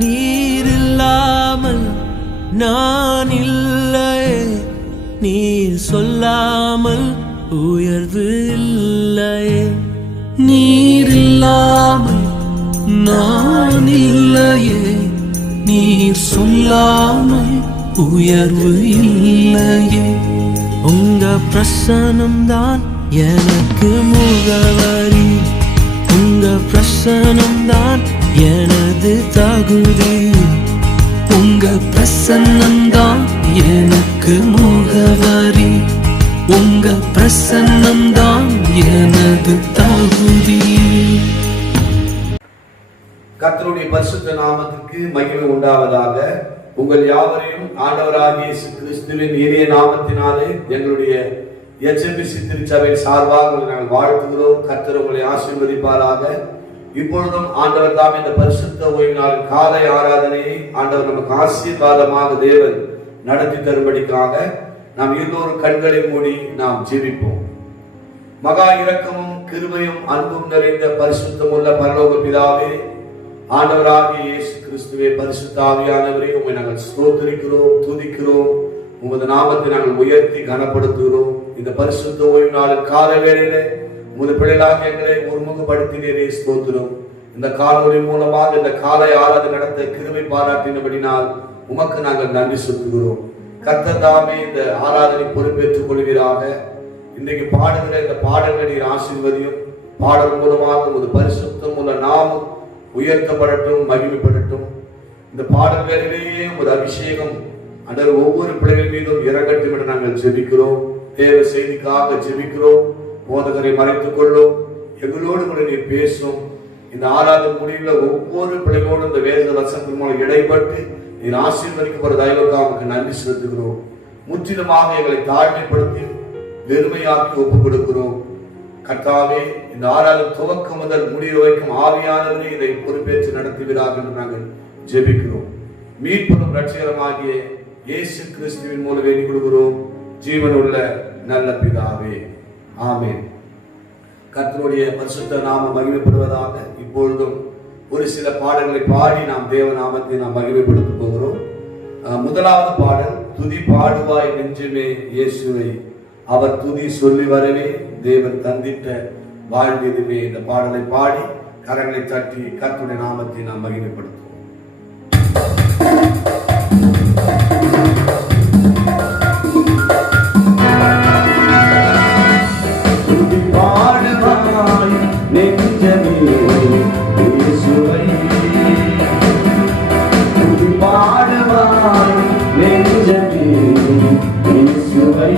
நீர் இல்லாமல் நான் இல்லையே, நீர் சொல்லாமல் உயர்வு இல்லையே. நீர் இல்லாமல் நான் இல்லையே, நீர் சொல்லாமல் உயர்வு இல்லையே. உங்க பிரசனம்தான் எனக்கு முகவரி, உங்க பிரசனம்தான் எனது தகுதி. உங்க பிரசன்னம்தான் எனக்கு முகவரி, உங்க பிரசன்னம்தான் எனது தகுதி. கர்த்தருடைய பரிசுத்த நாமத்துக்கு மகிமை உண்டாவதாக. உங்கள் யாவரையும் ஆண்டவராகிய இயேசு கிறிஸ்துவின் இனிய நாமத்தினாலே எங்களுடைய எச்எம்பிசி திருச்சபையின் சார்பாக உங்களை நாங்கள் வாழ்த்துகிறோம். கர்த்தர் உங்களை ஆசீர்வதிப்பாராக. இப்பொழுதும் ஆண்டவர் தாம் இந்த பரிசுத்த ஓய்வு நாளின் காலை ஆராதனையை ஆண்டவர் நமக்கு ஆசீர்வாதமாக தேவன் நடத்தி தரும்படிக்காக நாம் எல்லோரும் கண்களை மூடி நாம் ஜெபிப்போம். மகா இரக்கமும் கிருபையும் அன்பும் நிறைந்த பரிசுத்தம் உள்ள பரலோக பிதாவே, ஆண்டவராகிய இயேசு கிறிஸ்துவே, பரிசுத்த ஆவியானவரே, உம்மை நாங்கள் ஸ்தோத்திரிக்கிறோம், துதிக்கிறோம். உமது நாமத்தை நாங்கள் உயர்த்தி கனப்படுத்துகிறோம். இந்த பரிசுத்த ஓய்வு நாளின் கால வேளையிலே உமது பிள்ளைகளாக எங்களை ஒருமுகப்படுத்தினீரே, ஸ்தோத்திரம். இந்த காணொலி மூலமாக இந்த காலை ஆராதனை நடத்த கிருபை பாராட்டினபடினால் உமக்கு நாங்கள் நன்றி செலுத்துகிறோம். கர்த்தர் தாமே இந்த ஆராதனை பொறுப்பேற்றுக் கொள்வீராக. இன்றைக்கு பாடுகிற இந்த பாடல்களை நீர் ஆசீர்வதியும். பாடல் மூலமாக உமது பரிசுத்தம் உள்ள நாமம் உயர்த்தப்படட்டும், மகிமைப்படட்டும். இந்த பாடல்களிலேயே ஒரு அபிஷேகம் அந்த ஒவ்வொரு பிள்ளைகள் மீதும் இறங்கட்டும் என்று நாங்கள் ஜெபிக்கிறோம். தேவ செய்திக்காக ஜெபிக்கிறோம். போதகரை மறைத்துக் கொள்ளும், எங்களோடு கூட நீர் பேசும். இந்த ஆராதனை முடிவில் ஒவ்வொரு பிள்ளைகளோடு இந்த வேத வசனத்தின் மூலம் இடைப்பட்டு நீர் ஆசீர்வதிக்கப்படுற தயவுக்காக நன்றி செலுத்துகிறோம். முற்றிலுமாக எங்களை தாழ்மைப்படுத்தி வெறுமையாக்கி ஒப்புக் கொடுக்கிறோம். கர்த்தாவே, இந்த ஆராதனை துவக்கம் முதல் முடிவு வைக்கும் ஆவியானவரே இதை பொறுப்பேற்று நடத்துவீராக என்று நாங்கள் ஜெபிக்கிறோம். மீட்பும் ரட்சகரமாகிய இயேசு கிறிஸ்துவின் மூலம் வேண்டிக் கொள்கிறோம், ஜீவனுள்ள நல்ல பிதாவே, ஆமென். கர்த்தருடைய பரிசுத்த நாமம் மகிமைப்படுவதாக. இப்பொழுதும் ஒரு சில பாடல்களை பாடி நாம் தேவ நாமத்தை நாம் மகிமைப்படுத்த போகிறோம். முதலாவது பாடல், துதி பாடுவாய் நெஞ்சுமே இயேசுவை, அவர் துதி சொல்லி வரவே தேவன் தந்திட்ட வாழ்ந்ததுமே. இந்த பாடலை பாடி கரங்களை தட்டி கர்த்தருடைய நாமத்தை நாம் மகிமைப்படுத்துவோம். துதி பாடுவாய் நெஞ்சமே இயேசுவை, துதி பாடுவாய் நெஞ்சமே இயேசுவை,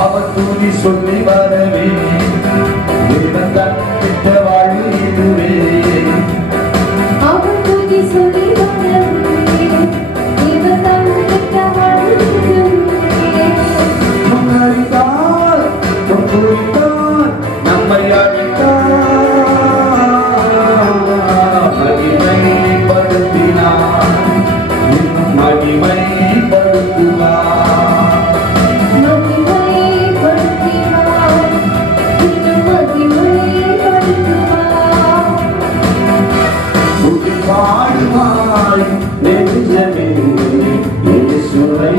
அவர் துதி சொல்லி வரவே தேவன் தந்திட்ட வாழ்வு இதுவே. அவர் துதி சொல்லி வரவே தேவன் தந்திட்ட வாழ்வு இதுவே. முன்னறிந்தார் தொகுத்தார் நம்மை அழைத்தார், மகிமைப்படுத்தினார் இன்னும் மகிமைப்படுத்துவார். பாடுவாய் நெஞ்சமே இயேசுவை,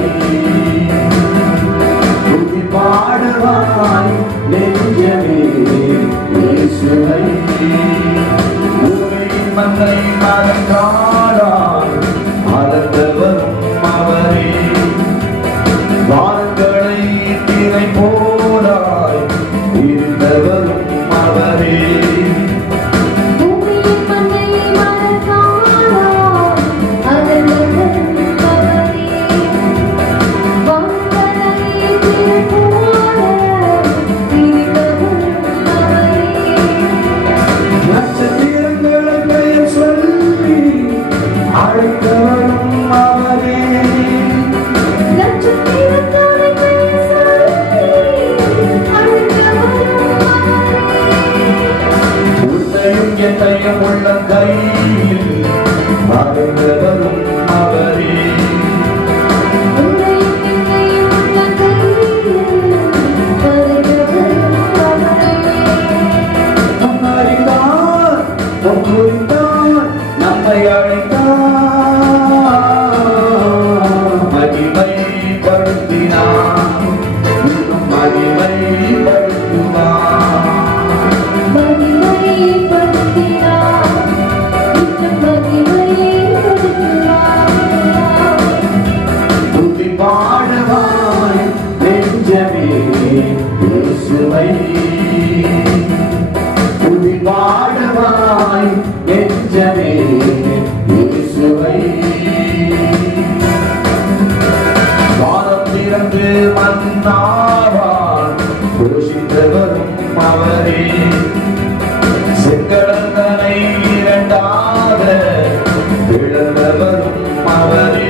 துதி பாடுவாய் நெஞ்சமே இயேசுவை, பூமியின் மண்ணை மறந்தாராய் மறந்தவரும் அவரே, வான்களை திரை போராய் இருந்தவரும் அவரே, நட்சத்திரங்களை பெயர் சொல்லி அழைத்தவரும் அழைத்தார், மகிமைப்படுத்தினார், இன்னும் மகிமைப்படுத்துவார். துதி பாடுவாய் நெஞ்சமே இயேசுவை, துதி பாடுவாய் நெஞ்சமே இயேசுவை. வானம் திறந்து மன்னாவான் போஷித்தவரும் அவரே, செங்கடந்தனை இரண்டாக பிளந்தவரும் அவரே.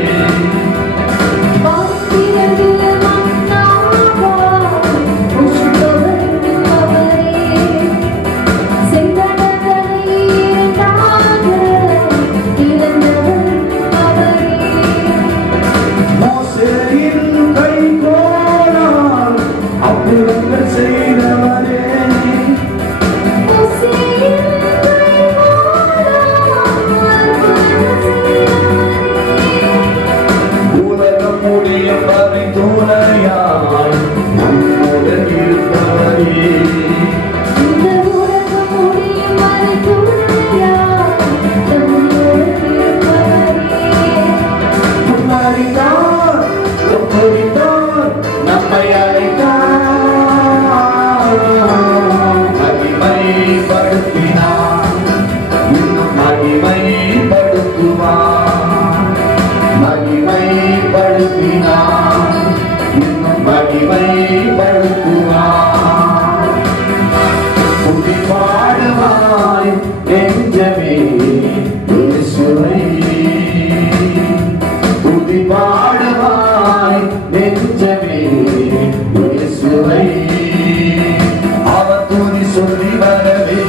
மோசேயின் கைகோலால் அற்புதங்கள் செய்தவரே, உலகம் முடியும் வரை துணையாய் நம்முடன் இருப்பவரே. முன்னறிந்தார், ஒப்புவித்தார், நம்மை அழைத்தார், மகிமைப்படுத்தினார், இன்னும் மகிமைப்படுத்துவார். மகிமைப்படுத்தினார், இன்னும் மகிமைப்படுத்துவார். துதி பாடுவாய் நெஞ்சமே இயேசுவை, துதி பாடுவாய் நெஞ்சமே இயேசுவை. அவர் துதி சொல்லி வரவே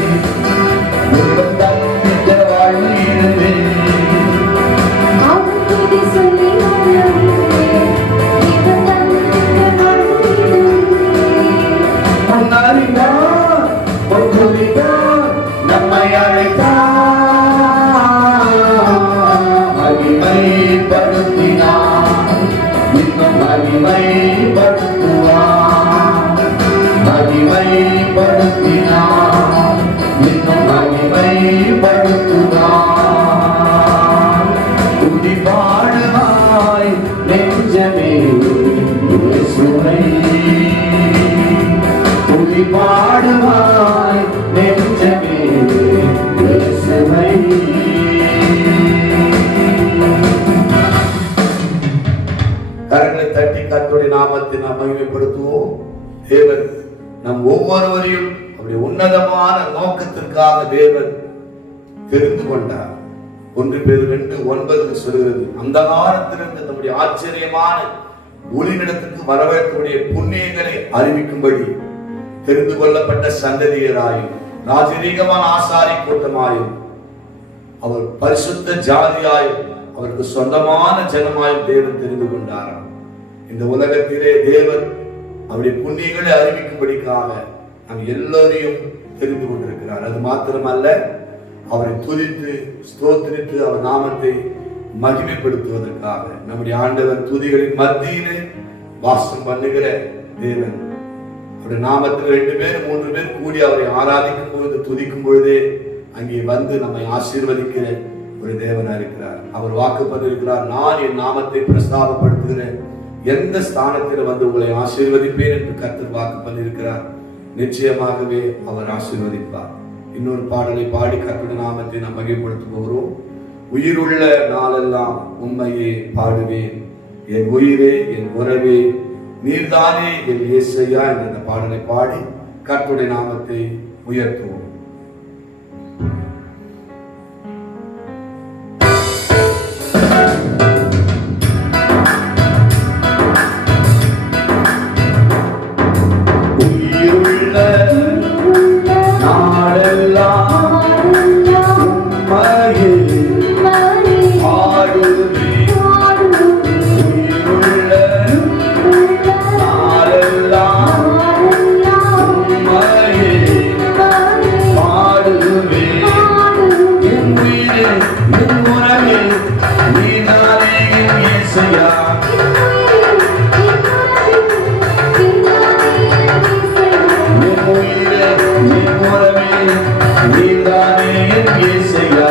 உங்கள் தப்பித்த வாழ்விலே, முன்னறிந்தார், ஒப்புவித்தார், நம்மை அழைத்தார், மகிமைப்படுத்தினார், இன்னும் மகிமைப்படுத்துவார். மகிமைப்படுத்தினார், இன்னும் மகிமைப்படுத்துவார். துதி பாடுவாய் நெஞ்சமே இயேசுவை, துதி பாடுவாய் நெஞ்சமே இயேசுவை. கரங்களை தட்டி கர்த்தருடைய நாமத்தை நாம் மகிமைப்படுத்துவோம். தேவன் நம் ஒவ்வொருவரையும் அப்படி உன்னதமான நோக்கத்திற்காக தேவன் தெரிந்து கொண்டார். 1 பேதுரு 2:9 சொல்கிறது, அந்த காலத்திலிருந்து நம்முடைய ஆச்சரியமான ஒளிநிடத்துக்கு வரவேற்கக்கூடிய புண்ணியங்களை அறிவிக்கும்படி தெரிந்து கொள்ளப்பட்ட சந்ததியராயும் ராஜரீகமான ஆசாரி கூட்டமாயும் அவர் பரிசுத்த ஜாதியாயும் அவருக்கு சொந்தமான ஜனமாயும் தேவன் தெரிந்து கொண்டாராம். இந்த உலகத்திலே தேவன் அவருடைய புண்ணியங்களை அறிவிக்கும்படிக்காக நாம் எல்லோரையும் தெரிந்து கொண்டிருக்கிறார். அது மாத்திரமல்ல, அவரை துதித்து ஸ்தோத்திரித்து அவர் நாமத்தை மகிமைப்படுத்துவதற்காக நம்முடைய ஆண்டவர் துதிகளின் மத்தியிலே வாசம் பண்ணுகிற தேவன். அவருடைய நாமத்தில் 2 பேர் 3 பேர் கூடி அவரை ஆராதிக்கும் பொழுது துதிக்கும் பொழுதே அங்கே வந்து நம்மை ஆசீர்வதிக்கிற ஒரு தேவனா இருக்கிறார். அவர் வாக்கு பண்ணிருக்கிறார், நான் என் நாமத்தை பிரஸ்தாபப்படுத்துகிற எந்த ஸ்தானத்தில் வந்து உங்களை ஆசீர்வதிப்பேன் என்று கர்த்தர் வாக்கு பண்ணியிருக்கிறார். நிச்சயமாகவே அவர் ஆசீர்வதிப்பார். இன்னொரு பாடலை பாடி கர்த்தருடைய நாமத்தை நாம் மகிமைப்படுத்த போகிறோம். உயிருள்ள நாளெல்லாம் உண்மையே பாடுவேன், என் உயிரே என் உறவே நீர்தானே என் இயேசையா என்ற இந்த பாடலை பாடி கர்த்தருடைய நாமத்தை உயர்த்துவோம். என் உறவே நீதானே என் இயேசையா. என் உயிரே என் உறவே நீதானே என் இயேசையா.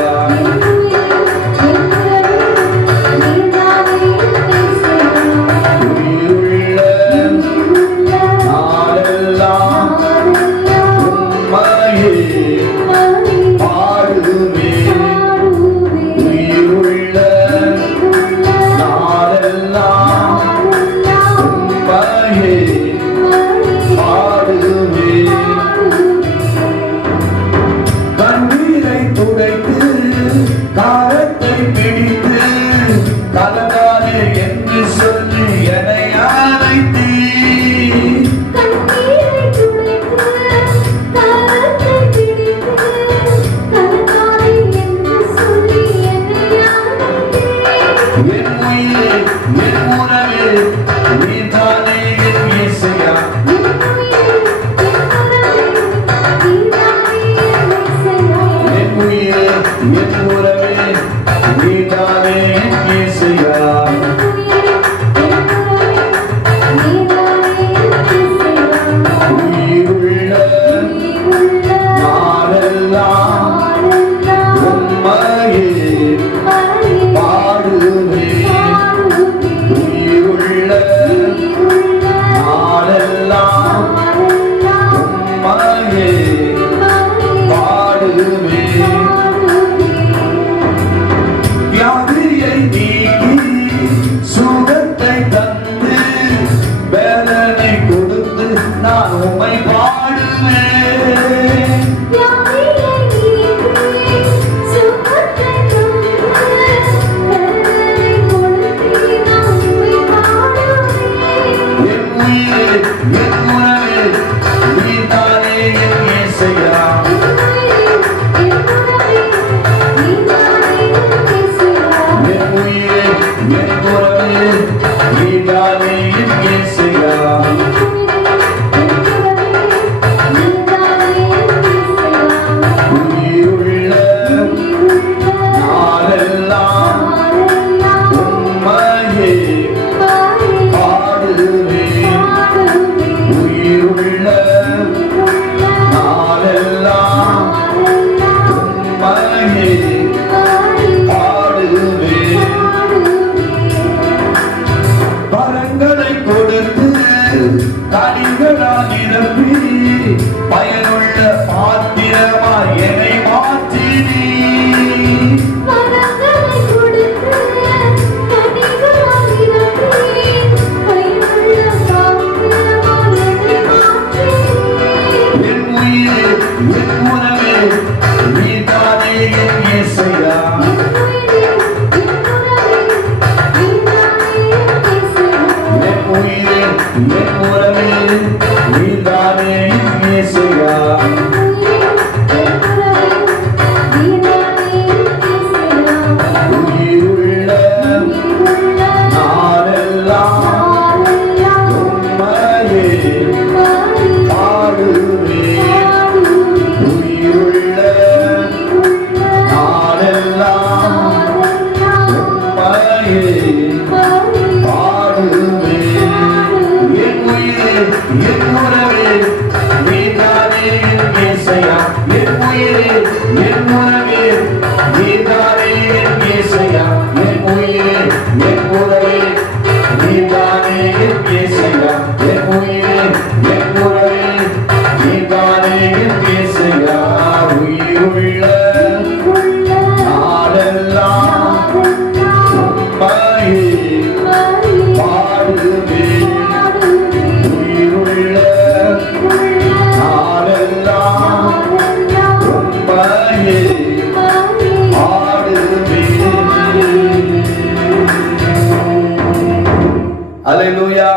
அல்லேலூயா.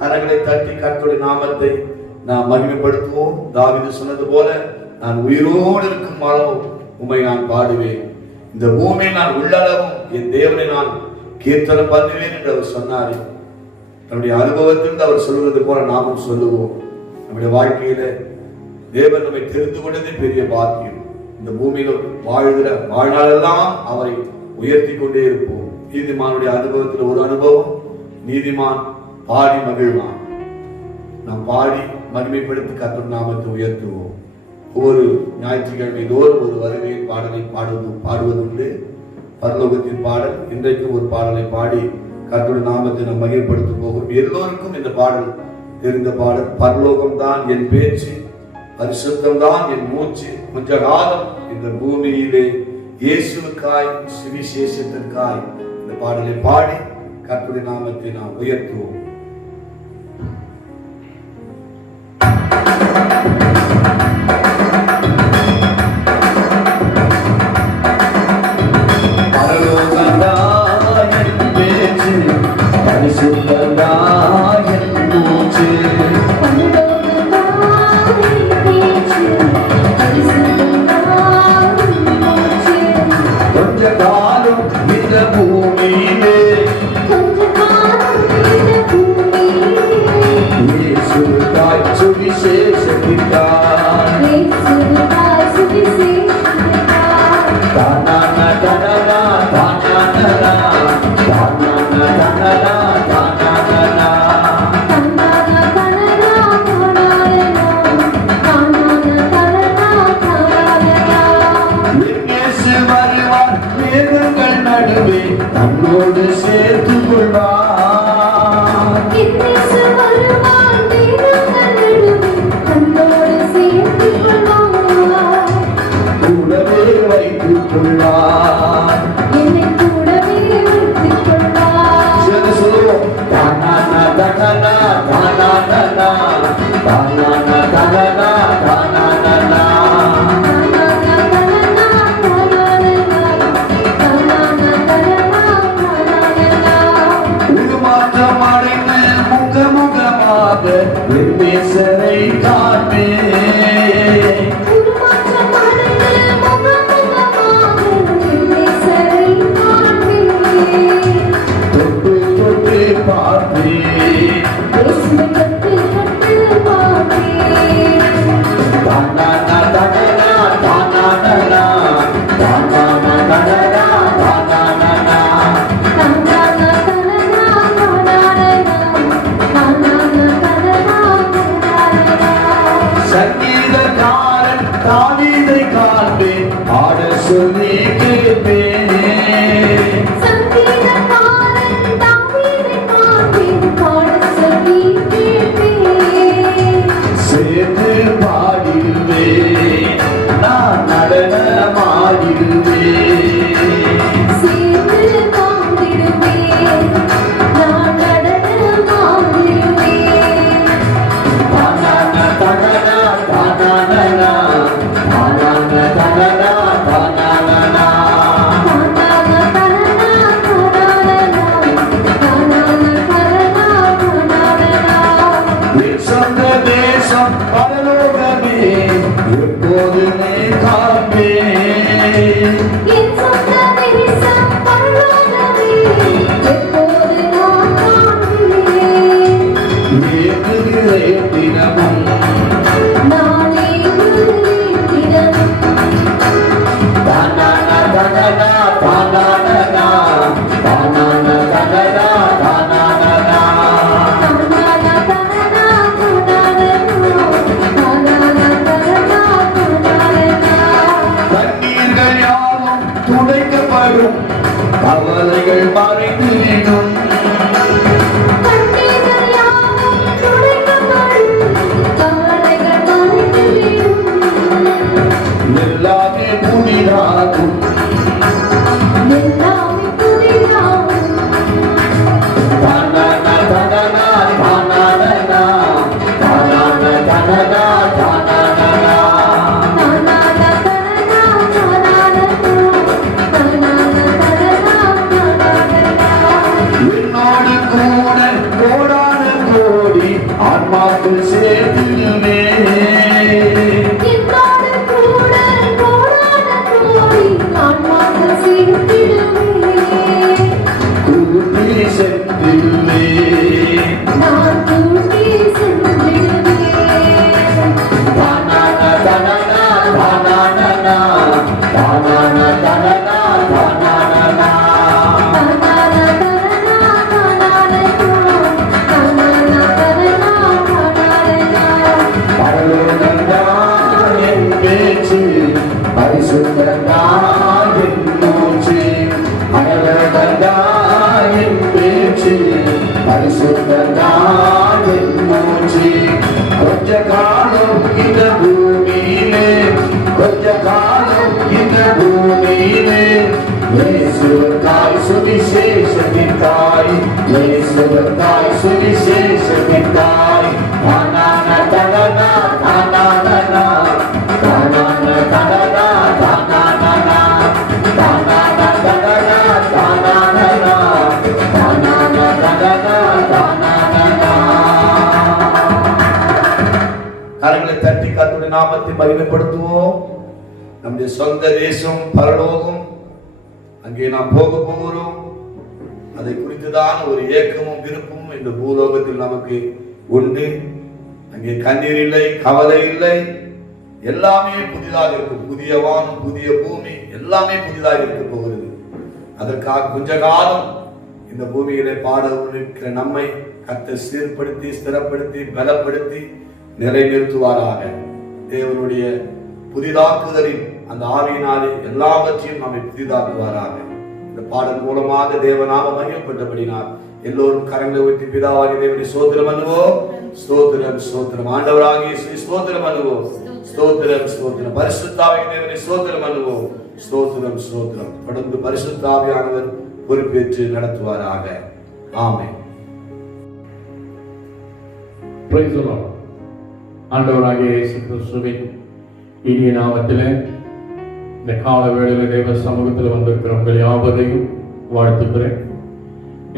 கரங்களை தட்டி கர்த்தருடைய நாமத்தை நாம் மகிமைப்படுத்துவோம். தாவீது சொன்னது போல, நான் உயிரோடு இருக்கும் அளவும் உம்மை நான் பாடுவேன், இந்த பூமியை நான் உள்ளளவும் என் தேவனை நான் கீர்த்தனம் பண்ணுவேன் என்று அவர் சொன்னார். தன்னுடைய அனுபவத்திலிருந்து அவர் சொல்வது போல நாமும் சொல்லுவோம். நம்முடைய வாழ்க்கையில தேவன் நம்மை தெரிந்து கொண்டதே பெரிய பாக்கியம். இந்த பூமியில வாழ்கிற வாழ்நாளெல்லாம் அவரை உயர்த்தி கொண்டே இருப்போம். நீதிமானுடைய அனுபவத்தில் ஒரு அனுபவம், நீதிமான் பாடி மகிழ்வான். நாம் பாடி மகிமைப்படுத்தி கர்த்தர் நாமத்தை உயர்த்துவோம். ஒவ்வொரு ஞாயிற்றுக்கிழமை தோறும் ஒரு வருகையின் பாடலை பாடுவதுண்டு. பரலோகத்தின் பாடல், இன்றைக்கு ஒரு பாடலை பாடி கர்த்தருடைய நாமத்தை நாம் மகிமைப்படுத்த போகிறோம். எல்லோருக்கும் இந்த பாடல் தெரிந்த பாடல். பரலோகம் தான் என் பேச்சு, பரிசுத்தம் தான் என் மூச்சு, கொஞ்ச காலம் இந்த பூமியிலே இயேசுவுக்காய் சுவிசேஷத்திற்காய் இந்த பாடலை பாடி கர்த்தருடைய நாமத்தை நாம் உயர்த்துவோம். தன்னோடு சேர்த்து கொள்வார். கூடவே வைத்துக் கொள்வார். என்னை கூடவே வைத்துக் கொள்வார். சரி சொல்லுவோம். தானானா தானானா தானானா தானானா தானானா தானானா நேசரை காண்பே. தொட்டு தொட்டு பார்ப்பே. தானானா தானானா தானானா தானானா தானானா தானானா சங்கீதக்காரன் தாவீதை காண்பேன், ஆட சொல்லி கேட்பேன். சேர்ந்து பாடிடுவேன், நான் நடனமாடிடுவேன். பரலோகமே எப்போதுமே காண்பேன். ஏற்றுகிறேன் தினமும் தானானா தானானா தானானா தானானா தானானா தானானா துடைக்கப்படும், கவலைகள் மறைந்துவிடும். எல்லாமே புதிதாகும். தானானா தானானா தானானா தானானா தானானா தானானா பரிசுத்தந்தான் என் மூச்சு. கொஞ்ச காலம் இந்த பூமியிலே, கொஞ்ச காலம் இந்த பூமியிலே, இயேசுவுக்காய் சுவிசேஷத்திற்காய், இயேசுவுக்காய் சுவிசேஷத்திற்காய். தானானா தனனா தானானா தானானா தனனா தானானா தானானா தனனா தானானா தானானா தனனா தானானா. கரங்களை தட்டி கர்த்தருடைய நாமத்தை மகிமைப்படுத்துவோம். நம்முடைய சொந்த தேசம் பரலோகம், அங்கே நாம் போக போகிறோம். அதை குறித்துதான் ஒரு ஏக்கமும் விருப்பமும் இந்த பூலோகத்தில் நமக்கு உண்டு. அங்கே கண்ணீர் இல்லை, கவலை இல்லை, எல்லாமே புதிதாக இருக்கும். புதிய வானம், புதிய பூமி, எல்லாமே புதிதாக இருக்க போகிறது. அதற்காக கொஞ்ச காலம் இந்த பூமியிலே பாட இருக்கிற நம்மை கர்த்தர் சீர்படுத்தி, ஸ்திரப்படுத்தி, பலப்படுத்தி நிறைவேற்றுவாராக. தேவனுடைய புதிதாக்குதலின் அந்த ஆவியினாலே எல்லாவற்றையும் நம்மை புதிதாக்குவாராக. இந்த பாடல் மூலமாக தேவநாம மகிமைப்பட்டபடினால் எல்லோரும் கரங்களை விட்டு பிதாவாகிய தேவனை ஸ்தோத்திரம் பண்ணுவோம். ஸ்தோத்திரம் ஸ்தோத்திரம். ஆண்டவராகிய இயேசுவை ஸ்தோத்திரம் பண்ணுவோம். ஸ்தோத்திரம் ஸ்தோத்திரம். பரிசுத்த ஆவியாகிய தேவனை ஸ்தோத்திரம் பண்ணுவோம். ஸ்தோத்திரம் ஸ்தோத்திரம். தொடர்ந்து பரிசுத்த ஆவியானவர் பொறுப்பேற்று நடத்துவாராக. ஆமென். Praise the Lord. ஆண்டவராகிய இயேசு கிறிஸ்துவின் இனிய நாமத்திலே இந்த கால வேளையில் தேவ சமூகத்தில் வந்திருக்கிற உங்கள் யாவரையும் வாழ்த்துக்கிறேன்.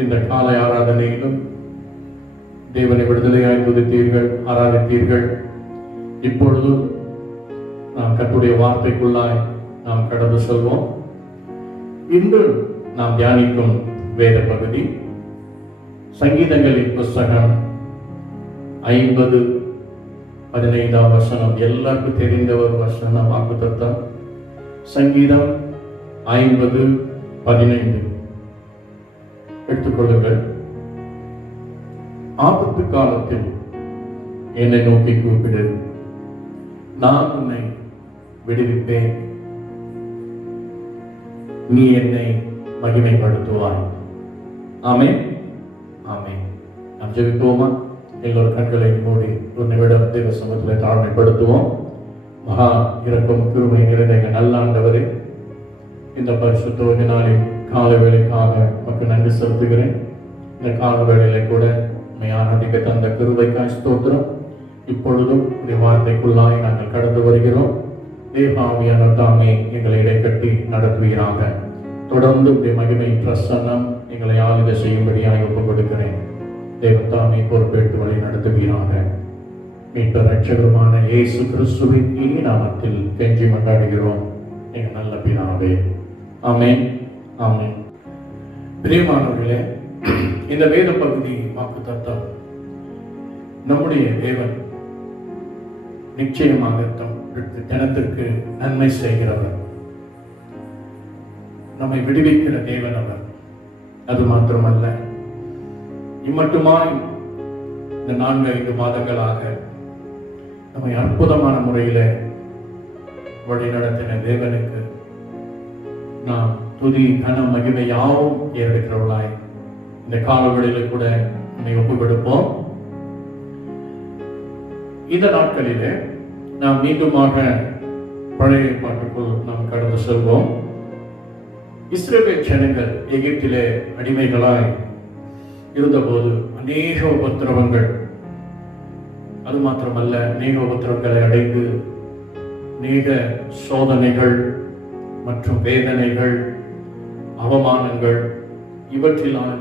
இந்த காலை ஆராதனையிலும் தேவனை விடுதலையாய் துதித்தீர்கள், ஆராதித்தீர்கள். இப்பொழுதும் நாம் கர்த்தருடைய வார்த்தைக்குள்ளாய் நாம் கடந்து செல்வோம். இன்று நாம் தியானிக்கும் வேத பகுதி சங்கீதங்களின் புஸ்தகம் 50:15 வசனம். எல்லாருக்கும் தெரிந்த ஒரு வசனம், வாக்குத்தத்தம். சங்கீதம் 50:15 எடுத்துக்கொள்ளுங்கள். ஆபத்து காலத்தில் என்னை நோக்கி கூப்பிடு, நான் உன்னை விடுவிப்பேன், நீ என்னை மகிமைப்படுத்துவாய். ஆமென் ஆமென். நாம் ஜெபிப்போமா? எல்லோரும் கண்களை மூடி ஒரு நிமிடம் தேவ சமூகத்தில் தாழ்மைப்படுத்துவோம். மகா இரக்கம் கிருபை நிறைந்த எங்கள் நல்ல ஆண்டவரே, இந்த பரிசுத்த நாளின் கால வேளைக்காக மக்கள் நன்றி செலுத்துகிறேன். இந்த கால வேளையில கூட ஆராதிக்க தந்த கிருபைக்காய் ஸ்தோத்திரம். இப்பொழுதும் இந்த வார்த்தைக்குள்ளாய் நாங்கள் கடந்து வருகிறோம். தேவாவியான தாமே எங்களை இடைக்கட்டி நடத்துவீராக. தொடர்ந்து உடைய மகிமை பிரசன்னம் எங்களை ஆயுத செய்யும்படியாக ஒப்புக் கொடுக்கிறேன். தேவத்தாமே பொறுப்பேற்று வழி நடத்துவீராக. மீட்பர் ரட்சகருமான இயேசு கிறிஸ்துவின் இனிய நாமத்தில் கெஞ்சி மன்றாடுகிறோம் எங்கள் நல்ல பிதாவே. ஆமென் ஆமென். பிரியமானவர்களே, இந்த வேத பகுதி வாக்குத்தத்தம் நம்முடைய தேவன் நிச்சயமாக தினத்திற்கு நன்மை செய்கிறவர், நம்மை விடுவிக்கிற தேவன் அவர். அது மாத்திரமல்ல, இம்மட்டுமாய் இந்த 4-5 மாதங்களாக நம்மை அற்புதமான முறையில வழிநடத்தின தேவனுக்கு நாம் துதி கன மகிமை யாவும் ஏற்படுகிறவர்களாய் இந்த காலவெளியில கூட நம்மை ஒப்புக் கொடுப்போம். இந்த நாட்களிலே நாம் மீண்டுமாக பழைய பாட்டுக்குள் நாம் கடந்து செல்வோம். இஸ்ரவேல் ஜனங்கள் எகிப்திலே அடிமைகளாய் இருந்தபோது அநேக உபத்திரவங்கள், அது மாத்திரமல்ல அநேக உபத்திரவங்களை அடைந்து அநேக சோதனைகள் மற்றும் வேதனைகள், அவமானங்கள் இவற்றினால்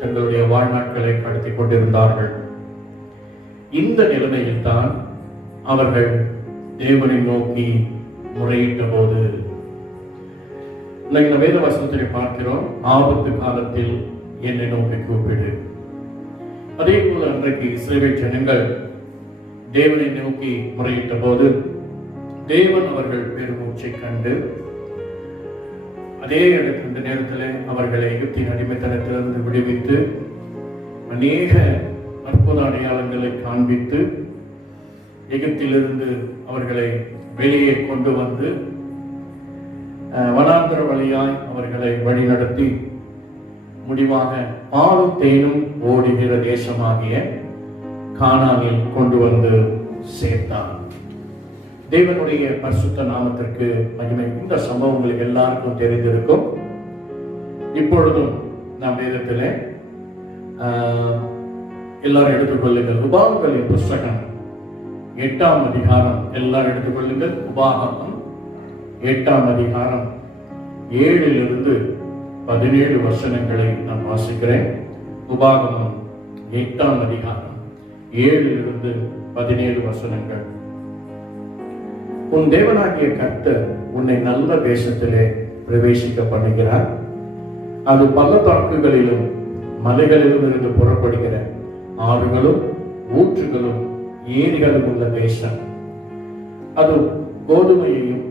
தங்களுடைய வாழ்நாட்களை கடத்தி கொண்டிருந்தார்கள். இந்த நிலைமையில் தான் அவர்கள் தேவனை நோக்கி முறையிட்ட போது இந்த வேத வசனத்தை பார்க்கிறோம். ஆபத்து காலத்தில் என்னை நோக்கி கூப்பிடு. அதே போல அன்றைக்கு இஸ்ரவேல் ஜனங்கள் தேவனை நோக்கி முறையிட்ட போது தேவன் அவர்கள் பெருமூச்சை கண்டு அதே இடத்துல இந்த நேரத்தில் அவர்களை எகிப்தின் அடிமைத்தனத்திலிருந்து விடுவித்து அநேக அற்புத அடையாளங்களை காண்பித்து எகிப்திலிருந்து அவர்களை வெளியே கொண்டு வந்து வனாந்தர வழியாய் அவர்களை வழிநடத்தி முடிவாக பாலும் தேனும் ஓடுகிற தேசமாகிய கானானில் கொண்டு வந்து சேர்த்தார். தேவனுடைய பரிசுத்த நாமத்திற்கு மகிமை. இந்த சம்பவங்களுக்கு எல்லாருக்கும் தெரிந்திருக்கும். இப்பொழுதும் நாம் வேதத்திலே எல்லாரும் எடுத்துக்கொள்ளுங்கள். உபாகங்களின் புஸ்தகம் 8ஆம் அதிகாரம் எல்லாரும் எடுத்துக்கொள்ளுங்கள். உபாகமம் 8ஆம் அதிகாரம் 7 to 17 வசனங்களை நான் வாசிக்கிறேன். உபாகமம் 8ஆம் அதிகாரம் 7 to 17 வசனங்கள். உன் தேவனாகிய கர்த்தர் உன்னை நல்ல தேசத்திலே பிரவேசிக்க பண்ணுகிறார். அது பள்ளத்தாக்குகளிலும் மலைகளிலும் இருந்து புறப்படுகிற ஆறுகளும் ஊற்றுகளும் ஏரிகளும் உள்ள தேசம். அது கோதுமையையும்